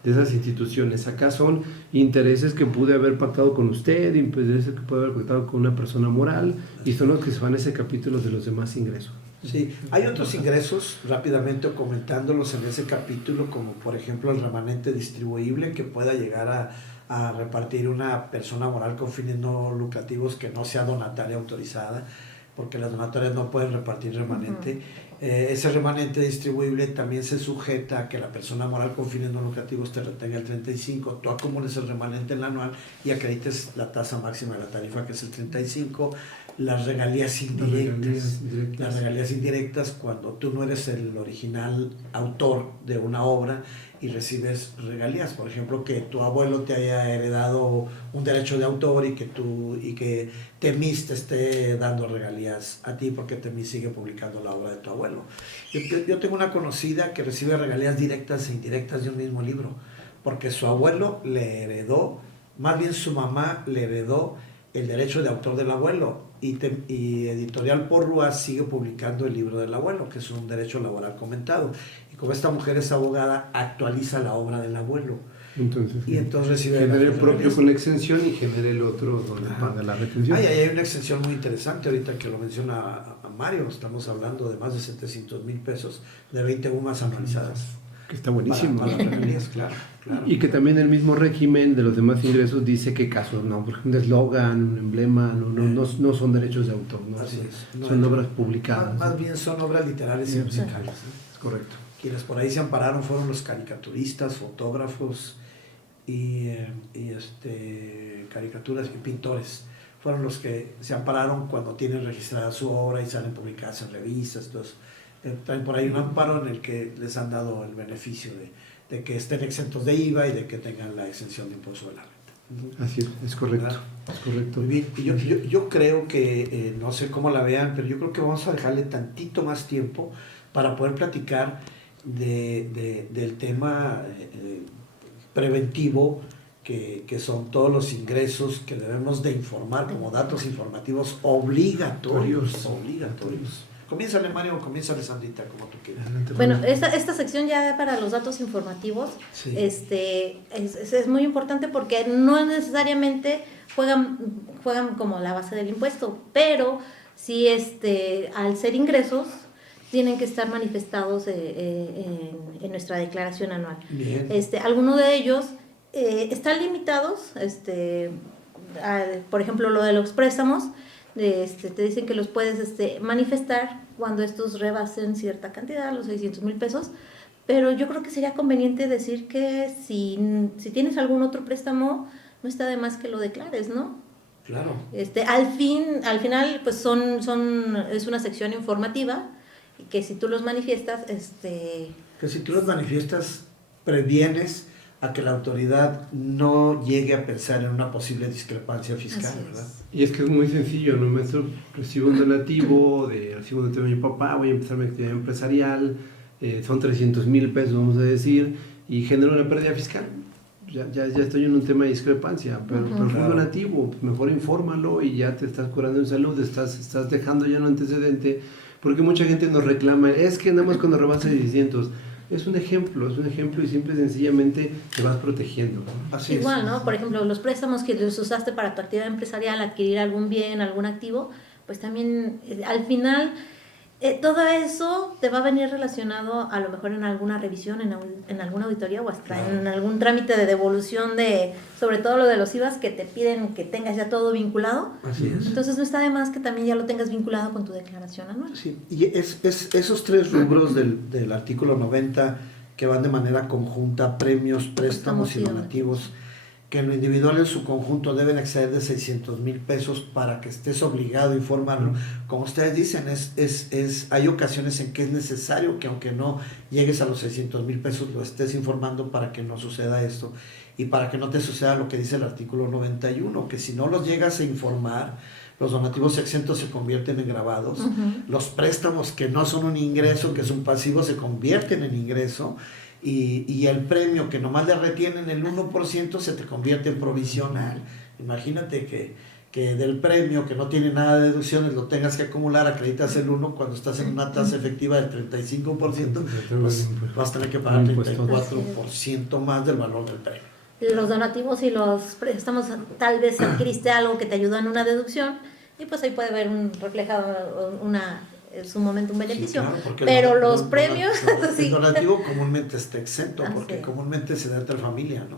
De esas instituciones. Acá son intereses que pude haber pactado con usted, intereses que pude haber pactado con una persona moral, y son los que se van a ese capítulo de los demás ingresos. Sí, hay otros ingresos, rápidamente comentándolos en ese capítulo, como por ejemplo el remanente distribuible que pueda llegar a repartir una persona moral con fines no lucrativos que no sea donataria autorizada, porque las donatarias no pueden repartir remanente. Ese remanente distribuible también se sujeta a que la persona moral con fines no lucrativos te retenga el 35%, tú acumules el remanente en la anual y acredites la tasa máxima de la tarifa, que es el 35%. Las regalías indirectas. Las regalías indirectas, cuando tú no eres el original autor de una obra y recibes regalías, por ejemplo, que tu abuelo te haya heredado un derecho de autor y que Temis te esté dando regalías a ti porque Temis sigue publicando la obra de tu abuelo. Yo tengo una conocida que recibe regalías directas e indirectas de un mismo libro, porque su abuelo le heredó, más bien su mamá le heredó el derecho de autor del abuelo, y Editorial Porrúa sigue publicando el libro del abuelo, que es un derecho laboral comentado. Y como esta mujer es abogada, actualiza la obra del abuelo. Entonces recibe genera el propio con la exención y genera el otro donde paga la retención. Hay una exención muy interesante ahorita que lo menciona a Mario. Estamos hablando de más de 700,000 pesos de 20 UMAS anualizadas. Que está buenísimo. Para regalías, claro. Y que también el mismo régimen de los demás ingresos dice qué casos, ¿no? Por ejemplo, un eslogan, un emblema, no son derechos de autor, ¿no? Así es. Son obras publicadas. Más bien son obras literarias y musicales. Es correcto. Quienes por ahí se ampararon fueron los caricaturistas, fotógrafos y caricaturas y pintores. Fueron los que se ampararon cuando tienen registrada su obra y salen publicadas en revistas. Entonces, traen por ahí un amparo en el que les han dado el beneficio de que estén exentos de IVA y de que tengan la exención de impuesto de la renta. Así es correcto. ¿Verdad? Es correcto. Muy bien. Yo creo que, no sé cómo la vean, pero yo creo que vamos a dejarle tantito más tiempo para poder platicar del tema preventivo, que son todos los ingresos que debemos de informar como datos informativos obligatorios. Comiénzale, Mario, o comiénzale, Sandrita, como tú quieras. Bueno, esta sección ya para los datos informativos, sí. Es muy importante porque no necesariamente juegan como la base del impuesto, pero sí al ser ingresos tienen que estar manifestados en nuestra declaración anual. Bien. Algunos de ellos están limitados, por ejemplo, lo de los préstamos. Te dicen que los puedes manifestar cuando estos rebasen cierta cantidad, los 600,000 pesos, pero yo creo que sería conveniente decir que si tienes algún otro préstamo, no está de más que lo declares, ¿no? Claro. Al final, pues es una sección informativa, y que si tú los manifiestas, Que si tú los manifiestas, previenes a que la autoridad no llegue a pensar en una posible discrepancia fiscal, ¿verdad? Y es que es muy sencillo, ¿no, maestro? Recibo un donativo, recibo un donativo de mi papá, voy a empezar mi actividad empresarial, son 300,000 pesos, vamos a decir, y genero una pérdida fiscal. Ya estoy en un tema de discrepancia, pero fue un donativo, mejor infórmalo y ya te estás curando en salud, estás dejando ya un antecedente, porque mucha gente nos reclama, es que nada más cuando rebasa 600. Es un ejemplo y simple y sencillamente te vas protegiendo, ¿no? Así igual, es. ¿no? Por ejemplo, los préstamos que los usaste para tu actividad empresarial, adquirir algún bien, algún activo, pues también al final todo eso te va a venir relacionado a lo mejor en alguna revisión, en alguna auditoría o hasta en algún trámite de devolución sobre todo lo de los IVAs que te piden que tengas ya todo vinculado. Así es. Entonces no está de más que también ya lo tengas vinculado con tu declaración anual. Sí, y es esos tres rubros del artículo 90 que van de manera conjunta, premios, préstamos y donativos, que en lo individual en su conjunto deben exceder de 600,000 pesos para que estés obligado a informarlo. Como ustedes dicen, hay ocasiones en que es necesario que aunque no llegues a los 600,000 pesos, lo estés informando para que no suceda esto y para que no te suceda lo que dice el artículo 91, que si no los llegas a informar, los donativos exentos se convierten en gravados, los préstamos que no son un ingreso, que es un pasivo, se convierten en ingreso, y el premio que nomás le retienen el 1% se te convierte en provisional. Imagínate que del premio que no tiene nada de deducciones lo tengas que acumular, acreditas el 1 cuando estás en una tasa efectiva del 35%, pues vas a tener que pagar 34% más del valor del premio. Los donativos y los préstamos, tal vez adquiriste algo que te ayudó en una deducción y pues ahí puede haber reflejado en su momento un beneficio, sí, claro, pero los premios el donativo comúnmente está exento porque comúnmente se da entre familia, ¿no?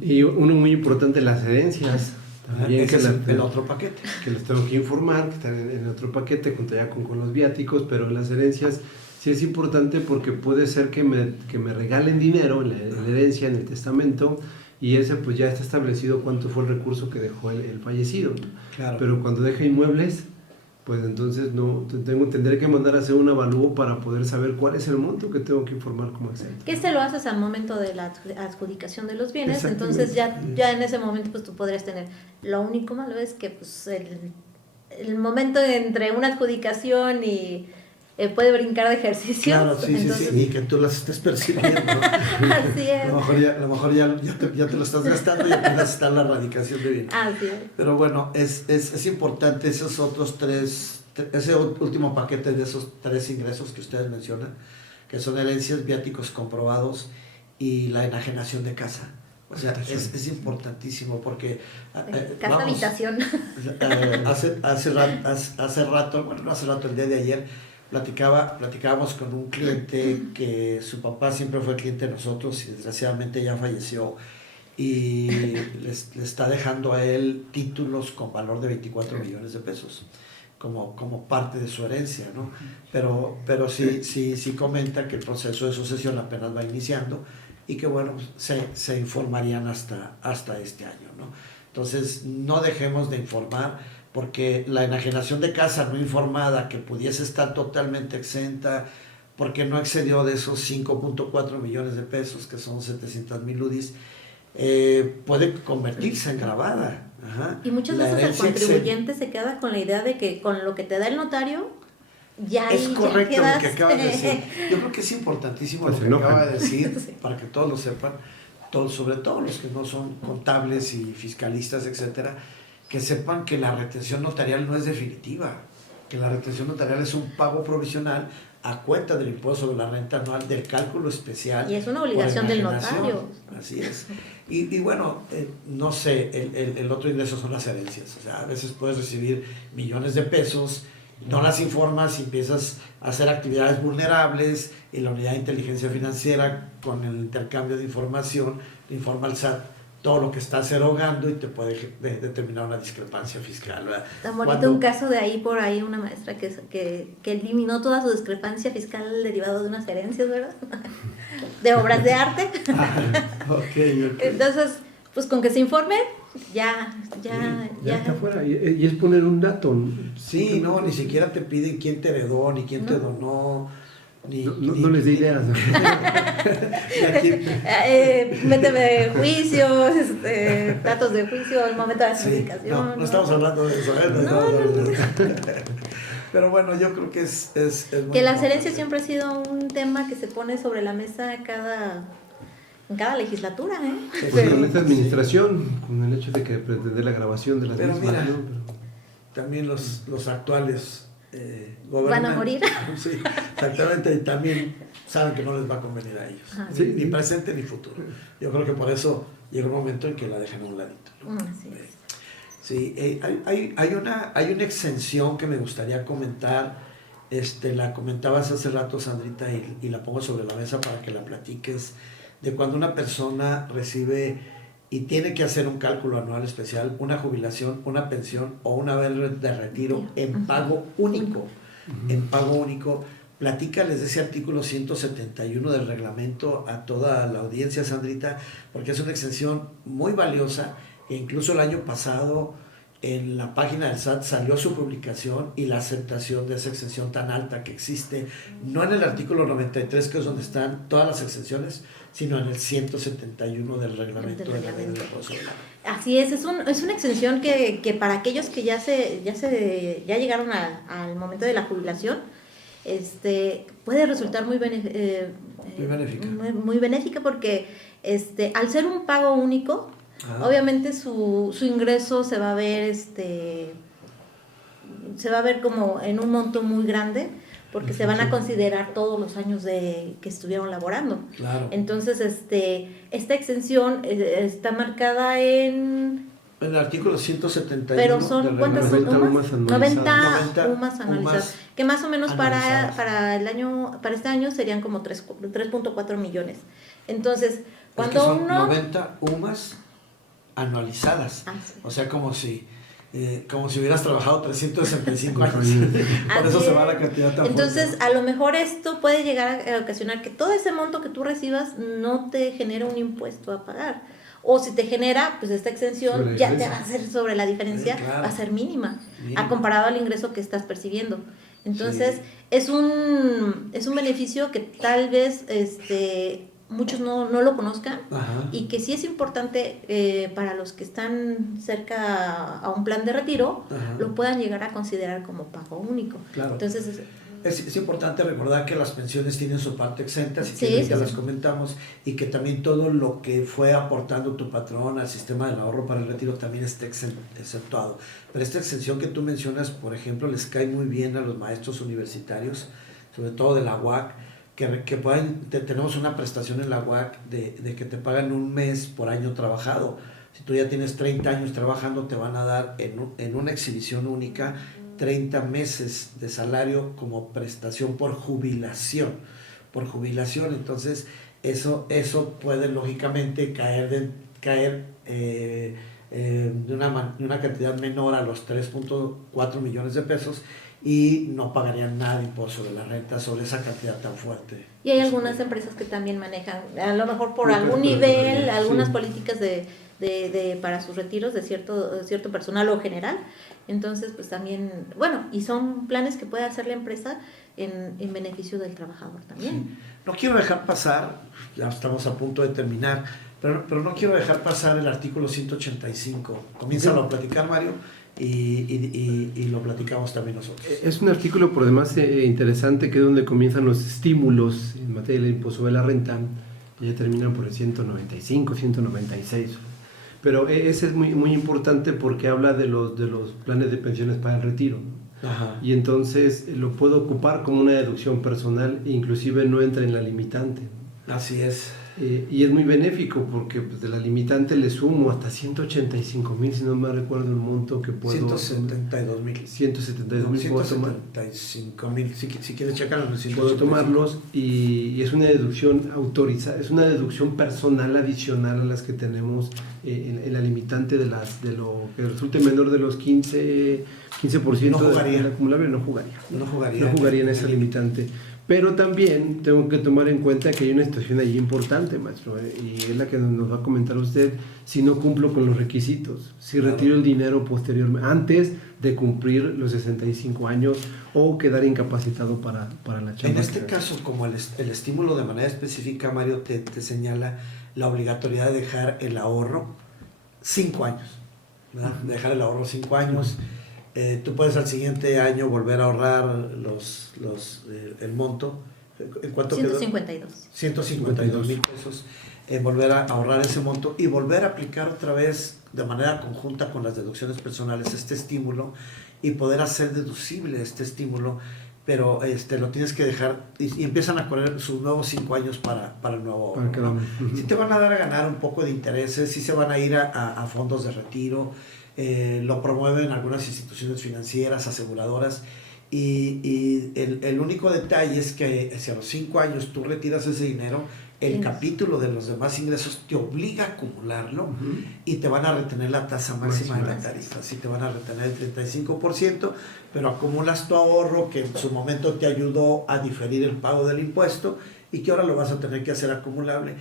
Y uno muy importante, las herencias también, que es el otro paquete que les tengo que informar, que están en el otro paquete junto ya con los viáticos, pero las herencias sí es importante porque puede ser que me regalen dinero en la herencia, en el testamento, y ese pues ya está establecido cuánto fue el recurso que dejó el fallecido, ¿no? Claro. Pero cuando deja inmuebles, pues entonces tendré que mandar a hacer un avalúo para poder saber cuál es el monto que tengo que informar como exento. Que lo haces al momento de la adjudicación de los bienes, entonces ya en ese momento pues tú podrías tener. Lo único malo es que pues el momento entre una adjudicación y puede brincar de ejercicio. Claro, sí, entonces, sí, y que tú las estés percibiendo, ¿no? Así es. A lo mejor ya te lo estás gastando y apenas está la erradicación de bienes. Así es. Pero bueno, es importante esos otros ese último paquete de esos tres ingresos que ustedes mencionan, que son herencias, viáticos comprobados y la enajenación de casa. O sea, es importantísimo porque... casa habitación. Hace rato, el día de ayer, platicábamos con un cliente que su papá siempre fue cliente de nosotros y desgraciadamente ya falleció y le está dejando a él títulos con valor de 24 millones de pesos como parte de su herencia, ¿no? Pero sí comenta que el proceso de sucesión apenas va iniciando y que bueno, se informarían hasta este año, ¿no? Entonces no dejemos de informar, porque la enajenación de casa no informada, que pudiese estar totalmente exenta, porque no excedió de esos 5.4 millones de pesos, que son 700,000 UDIs, puede convertirse en gravada. Ajá. Y muchas veces el contribuyente se queda con la idea de que con lo que te da el notario, ya es correcto ya lo que acabas de decir. Yo creo que es importantísimo lo que acaba de decir, sí, para que todos lo sepan, sobre todo los que no son contables y fiscalistas, etcétera, que sepan que la retención notarial no es definitiva, que la retención notarial es un pago provisional a cuenta del impuesto sobre la renta anual del cálculo especial. Y es una obligación del notario. Así es. Y bueno, no sé, el otro ingreso son las herencias. O sea, a veces puedes recibir millones de pesos, no las informas y empiezas a hacer actividades vulnerables y la unidad de inteligencia financiera con el intercambio de información le informa al SAT todo lo que estás erogando y te puede determinar una discrepancia fiscal, ¿verdad? Tan bonito un caso de ahí por ahí, una maestra que eliminó toda su discrepancia fiscal derivado de unas herencias, ¿verdad? De obras de arte. Okay. Entonces, pues con que se informe, ya está fuera. Y es poner un dato. Sí, no, ni siquiera te piden quién te heredó, ni quién te donó. No les dé ideas. Méteme juicios, datos de juicio al momento de la adjudicación. No estamos hablando de eso, ¿eh? Pero bueno, yo creo que es muy que las herencias siempre ha sido un tema que se pone sobre la mesa en cada legislatura, ¿eh? Sí, con esta administración, con el hecho de que pretender la grabación de las mismas. Mira, también los actuales van a morir. Sí, exactamente, y también saben que no les va a convenir a ellos, sí, ni presente ni futuro. Yo creo que por eso llega un momento en que la dejan a un ladito, ¿no? Sí, hay una exención que me gustaría comentar, la comentabas hace rato, Sandrita, y la pongo sobre la mesa para que la platiques, de cuando una persona recibe y tiene que hacer un cálculo anual especial, una jubilación, una pensión o una vez de retiro en pago único. En pago único. Platícales de ese artículo 171 del reglamento a toda la audiencia, Sandrita, porque es una exención muy valiosa, e incluso el año pasado en la página del SAT salió su publicación y la aceptación de esa exención tan alta que existe, no en el artículo 93, que es donde están todas las exenciones, sino en el 171 del reglamento de la ley del impuesto. Así es una exención que para aquellos que ya llegaron al momento de la jubilación, puede resultar muy benéfica. Muy benéfica porque al ser un pago único, obviamente su ingreso se va a ver como en un monto muy grande, porque se van a considerar todos los años que estuvieron laborando. Claro. Entonces, esta exención está marcada en el artículo 171. Pero son ¿cuántas UMAS? 90 UMAS anualizadas, que más o menos para este año serían como 3.4 millones. Entonces, cuando es que son uno 90 UMAS anualizadas. Sí. O sea, como si hubieras trabajado 365 años. Por eso se va la cantidad tan Entonces, fuerte. a lo mejor esto puede llegar a ocasionar que todo ese monto que tú recibas no te genere un impuesto a pagar. O si te genera, pues esta exención ya te va a hacer sobre la diferencia, claro. Va a ser mínima, a comparado al ingreso que estás percibiendo. Entonces, es un beneficio que tal vez muchos no lo conozcan. Ajá. Y que sí es importante para los que están cerca a un plan de retiro, Ajá. lo puedan llegar a considerar como pago único. Claro. Entonces es importante recordar que las pensiones tienen su parte exenta, ya las comentamos, y que también todo lo que fue aportando tu patrón al sistema del ahorro para el retiro también está exceptuado. Pero esta exención que tú mencionas, por ejemplo, les cae muy bien a los maestros universitarios, sobre todo de la UAC, que tenemos una prestación en la UAC de que te pagan un mes por año trabajado. Si tú ya tienes 30 años trabajando, te van a dar en una exhibición única 30 meses de salario como prestación por jubilación. Entonces, eso puede lógicamente caer de una cantidad menor a los 3.4 millones de pesos, y no pagarían nada de impuesto sobre la renta sobre esa cantidad tan fuerte. Y hay algunas empresas que también manejan, a lo mejor por algún nivel, algunas políticas para sus retiros de cierto personal o general. Entonces, pues también, y son planes que puede hacer la empresa en beneficio del trabajador también. Sí. No quiero dejar pasar, ya estamos a punto de terminar, pero no quiero dejar pasar el artículo 185. Comiénzalo a platicar, Mario, y lo platicamos también nosotros. Es un artículo por demás interesante, que es donde comienzan los estímulos en materia del impuesto sobre la renta, y ya terminan por el 195, 196. Pero ese es muy, muy importante porque habla de los planes de pensiones para el retiro, ¿no? Ajá. Y entonces lo puedo ocupar como una deducción personal e inclusive no entra en la limitante. Así es. Y es muy benéfico porque pues, de la limitante le sumo hasta 185,000, si no me recuerdo el monto que puedo... 172,000. 172,000 puedo tomar. 175,000, si quieres checarlo. Puedo tomarlos y es una deducción autorizada, es una deducción personal adicional a las que tenemos en la limitante de lo que resulte menor de los 15% del acumulable, no jugaría en esa limitante. Pero también tengo que tomar en cuenta que hay una situación allí importante, maestro, y es la que nos va a comentar usted. Si no cumplo con los requisitos, si retiro el dinero posteriormente, antes de cumplir los 65 años o quedar incapacitado para la chamba. En este caso, como el estímulo de manera específica, Mario, te señala la obligatoriedad de dejar el ahorro 5 años, ¿verdad? Dejar el ahorro 5 años. Tú puedes al siguiente año volver a ahorrar el monto. ¿En cuánto 152. quedó? 152,000 pesos. Volver a ahorrar ese monto y volver a aplicar otra vez de manera conjunta con las deducciones personales este estímulo y poder hacer deducible este estímulo, pero lo tienes que dejar y empiezan a correr sus nuevos 5 años para el nuevo ahorro, ¿no? Sí te van a dar a ganar un poco de intereses, sí se van a ir a fondos de retiro. Lo promueven algunas instituciones financieras, aseguradoras, y el único detalle es que si a los 5 años tú retiras ese dinero, el capítulo de los demás ingresos te obliga a acumularlo y te van a retener la tasa máxima de la tarifa. Sí, te van a retener el 35%, pero acumulas tu ahorro que en su momento te ayudó a diferir el pago del impuesto y que ahora lo vas a tener que hacer acumulable.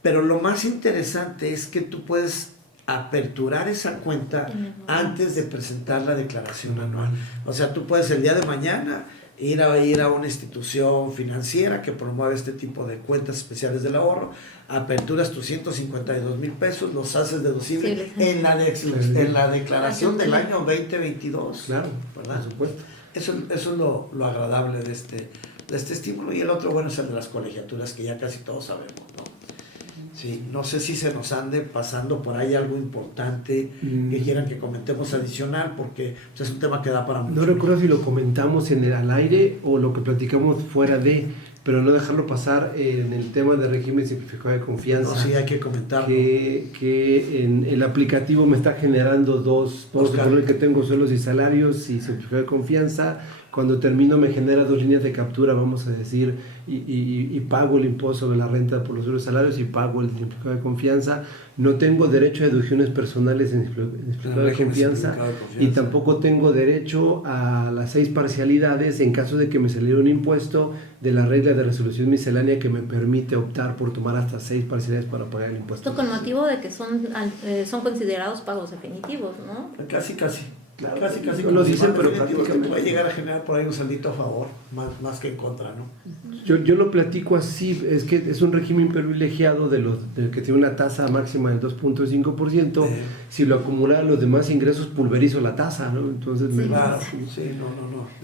Pero lo más interesante es que tú puedes aperturar esa cuenta antes de presentar la declaración anual. O sea, tú puedes el día de mañana ir a una institución financiera que promueve este tipo de cuentas especiales del ahorro, aperturas tus 152,000 pesos, los haces deducibles en la declaración del año 2022. Claro, ¿verdad? por supuesto. Eso es lo agradable de este estímulo. Y el otro bueno es el de las colegiaturas, que ya casi todos sabemos, ¿no? Sí, no sé si se nos ande pasando por ahí algo importante que quieran que comentemos adicional, porque pues, es un tema que da para mucho. No recuerdo si lo comentamos al aire o lo que platicamos fuera de, pero no dejarlo pasar en el tema de régimen simplificado de confianza. No, sí, hay que comentarlo. Que en el aplicativo me está generando dos colores que tengo, sueldos y salarios y simplificado de confianza. Cuando termino me genera 2 líneas de captura, vamos a decir, y pago el impuesto sobre la renta por los sueldos y salarios y pago el simplificado de confianza. No tengo derecho a deducciones personales en simplificado de confianza y tampoco tengo derecho a las 6 parcialidades en caso de que me saliera un impuesto de la regla de resolución miscelánea que me permite optar por tomar hasta 6 parcialidades para pagar el impuesto. Esto con motivo de que son considerados pagos definitivos, ¿no? Casi. Claro, casi no lo dicen, pero prácticamente puede llegar a generar por ahí un saldito a favor, más que en contra, ¿no? Yo lo platico así, es que es un régimen privilegiado del que tiene una tasa máxima del 2.5%, si lo acumula a los demás ingresos pulverizo la tasa, ¿no? Entonces no.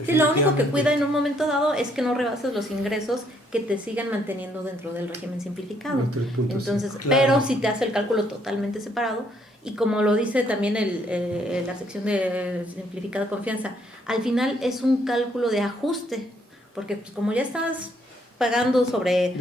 Sí, lo único que cuida en un momento dado es que no rebases los ingresos que te sigan manteniendo dentro del régimen simplificado. Entonces, pero si te hace el cálculo totalmente separado, y como lo dice también la sección de simplificado de confianza, al final es un cálculo de ajuste, porque pues, como ya estás pagando sobre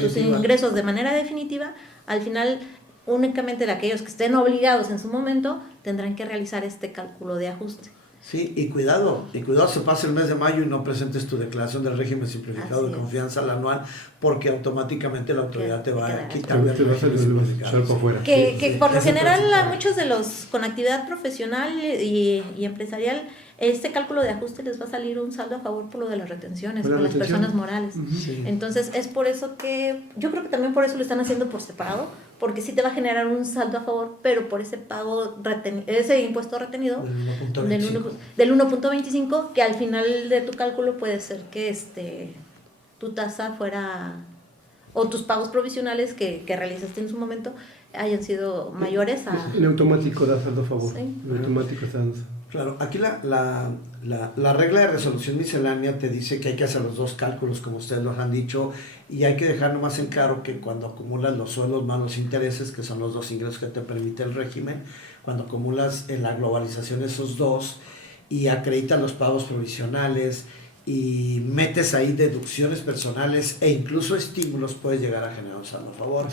tus ingresos de manera definitiva, al final únicamente aquellos que estén obligados en su momento tendrán que realizar este cálculo de ajuste. Sí, y cuidado se pasa el mes de mayo y no presentes tu declaración del régimen simplificado de confianza al anual, porque automáticamente la autoridad te va a quitar del régimen simplificado. Que por lo general a muchos de los con actividad profesional y empresarial, este cálculo de ajuste les va a salir un saldo a favor por lo de las retenciones, por las personas morales. Sí. Entonces es por eso que, yo creo que también por eso lo están haciendo por separado, porque sí te va a generar un saldo a favor, pero por ese pago, ese impuesto retenido del 1.25, que al final de tu cálculo puede ser que tu tasa fuera, o tus pagos provisionales que realizaste en su momento hayan sido mayores a... En automático da saldo a favor. Sí. En automático está dando. Claro, aquí la regla de resolución miscelánea te dice que hay que hacer los 2 cálculos, como ustedes nos han dicho, y hay que dejar nomás en claro que cuando acumulas los sueldos más los intereses, que son los 2 ingresos que te permite el régimen, cuando acumulas en la globalización esos 2 y acreditas los pagos provisionales y metes ahí deducciones personales e incluso estímulos, puedes llegar a generar un saldo a favor.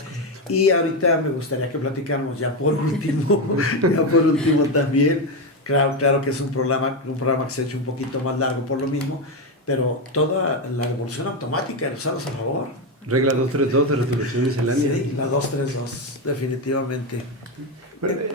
Y ahorita me gustaría que platicáramos ya por último también, claro que es un programa que se ha hecho un poquito más largo por lo mismo, pero toda la devolución automática de los saldos a favor. Regla 232 de resolución miscelánea. Sí, la 232, definitivamente.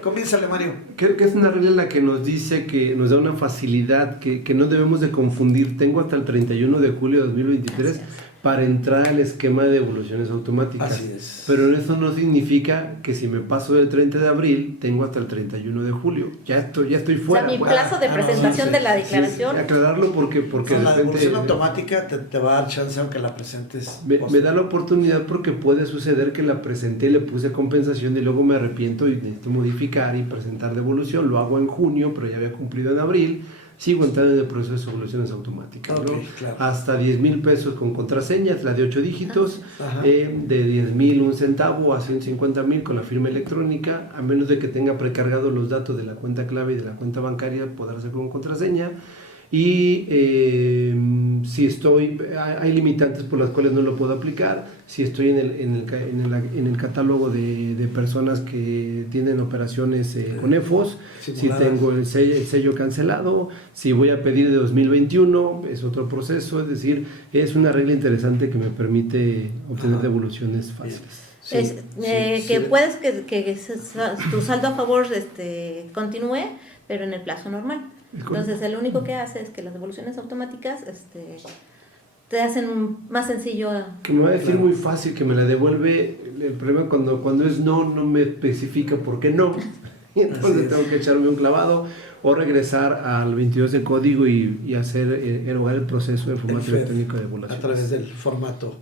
Comiénzale, Mario. Creo que es una regla la que nos dice, que nos da una facilidad que no debemos de confundir. Tengo hasta el 31 de julio de 2023 para entrar al esquema de devoluciones automáticas. Así es. Pero eso no significa que si me paso del 30 de abril, tengo hasta el 31 de julio. Ya estoy fuera. O sea, mi plazo de presentación de la declaración. Sí, aclararlo porque la devolución automática te va a dar chance aunque la presentes. Me da la oportunidad porque puede suceder que la presenté y le puse compensación y luego me arrepiento y necesito modificar y presentar devolución. Lo hago en junio, pero ya había cumplido en abril. Sigo entrando en el proceso de soluciones automáticas, ¿no? Claro. Hasta 10,000 pesos con contraseña, la de 8 dígitos, de 10,000 un centavo a 150,000 con la firma electrónica, a menos de que tenga precargados los datos de la cuenta clave y de la cuenta bancaria, podrá hacer con contraseña. Y si hay limitantes por las cuales no lo puedo aplicar. Si estoy en el catálogo de personas que tienen operaciones con EFOS, si tengo el sello cancelado, si voy a pedir de 2021, es otro proceso. Es decir, es una regla interesante que me permite obtener devoluciones fáciles. Puedes que tu saldo a favor continúe, pero en el plazo normal. Entonces, lo único que hace es que las devoluciones automáticas te hacen más sencillo. Que me va a decir muy fácil que me la devuelve. El problema cuando es no me especifica por qué no. Y entonces tengo que echarme un clavado o regresar al 22 de código y hacer erogar el proceso de formato electrónico de devolución. A través del formato.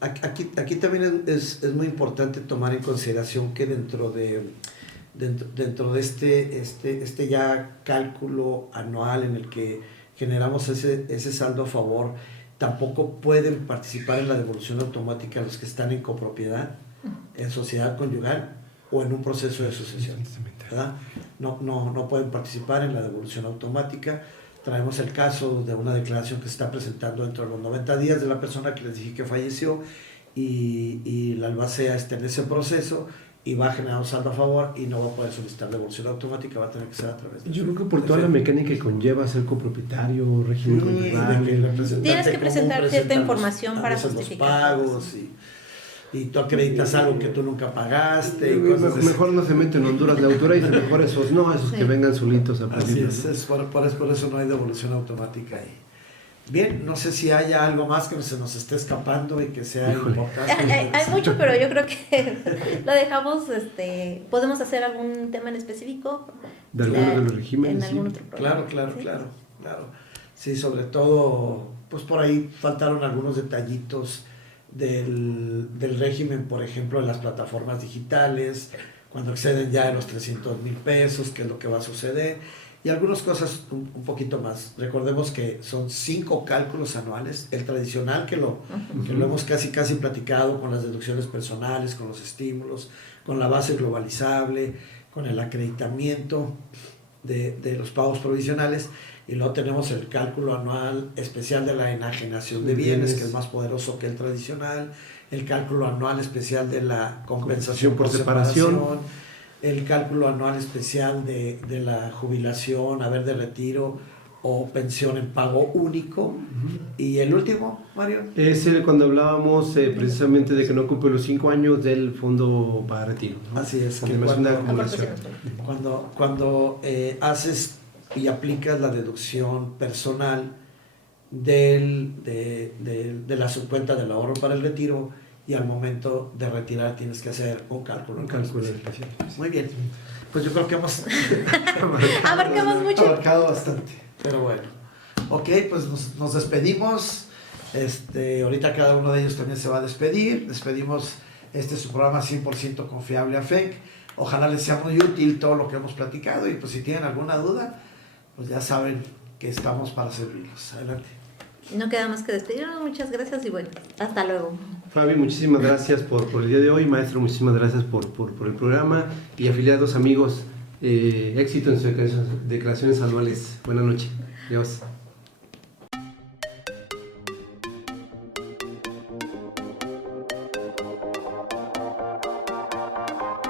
Aquí también es muy importante tomar en consideración que dentro de este ya cálculo anual en el que generamos ese saldo a favor, tampoco pueden participar en la devolución automática los que están en copropiedad, en sociedad conyugal o en un proceso de sucesión, ¿verdad? No pueden participar en la devolución automática. Traemos el caso de una declaración que se está presentando dentro de los 90 días de la persona que les dije que falleció y la albacea está en ese proceso y va a generar un saldo a favor y no va a poder solicitar devolución automática, va a tener que ser a través de... Yo creo que por toda la mecánica que conlleva ser copropietario, régimen conyugal... Tienes que presentar cierta información para justificar los pagos y tú acreditas algo que tú nunca pagaste y cosas mejor no se mete en Honduras la autora y mejor esos que vengan solitos a pedir. Así es, por eso no hay devolución automática ahí. Bien, no sé si haya algo más que se nos esté escapando y que sea importante. Hay mucho, pero yo creo que lo dejamos, podemos hacer algún tema en específico. De alguno de los regímenes. En algún otro programa. Claro. Sí, sobre todo, pues por ahí faltaron algunos detallitos del régimen, por ejemplo, en las plataformas digitales, cuando exceden ya de los 300,000 pesos, qué es lo que va a suceder. Y algunas cosas un poquito más. Recordemos que son 5 cálculos anuales. El tradicional que lo hemos casi platicado con las deducciones personales, con los estímulos, con la base globalizable, con el acreditamiento de los pagos provisionales. Y luego tenemos el cálculo anual especial de la enajenación de bienes, que es más poderoso que el tradicional. El cálculo anual especial de la compensación por separación. El cálculo anual especial de la jubilación, haber de retiro o pensión en pago único. Y el último, Mario. Es cuando hablábamos precisamente de que no cumple los 5 años del fondo para retiro, ¿no? Así es. Que no es una acumulación. Cuando haces y aplicas la deducción personal de la subcuenta del ahorro para el retiro, y al momento de retirar tienes que hacer un cálculo. Especial. Muy bien. Pues yo creo que hemos abarcado bastante. Pero bueno. Ok, pues nos despedimos. Ahorita cada uno de ellos también se va a despedir. Despedimos su programa 100% confiable AFEC. Ojalá les sea muy útil todo lo que hemos platicado y pues si tienen alguna duda, pues ya saben que estamos para servirlos. Adelante. No queda más que despedirnos. Muchas gracias y bueno, hasta luego. Fabi, muchísimas gracias por el día de hoy. Maestro, muchísimas gracias por el programa. Y afiliados amigos, éxito en sus declaraciones anuales. Buenas noches. Adiós.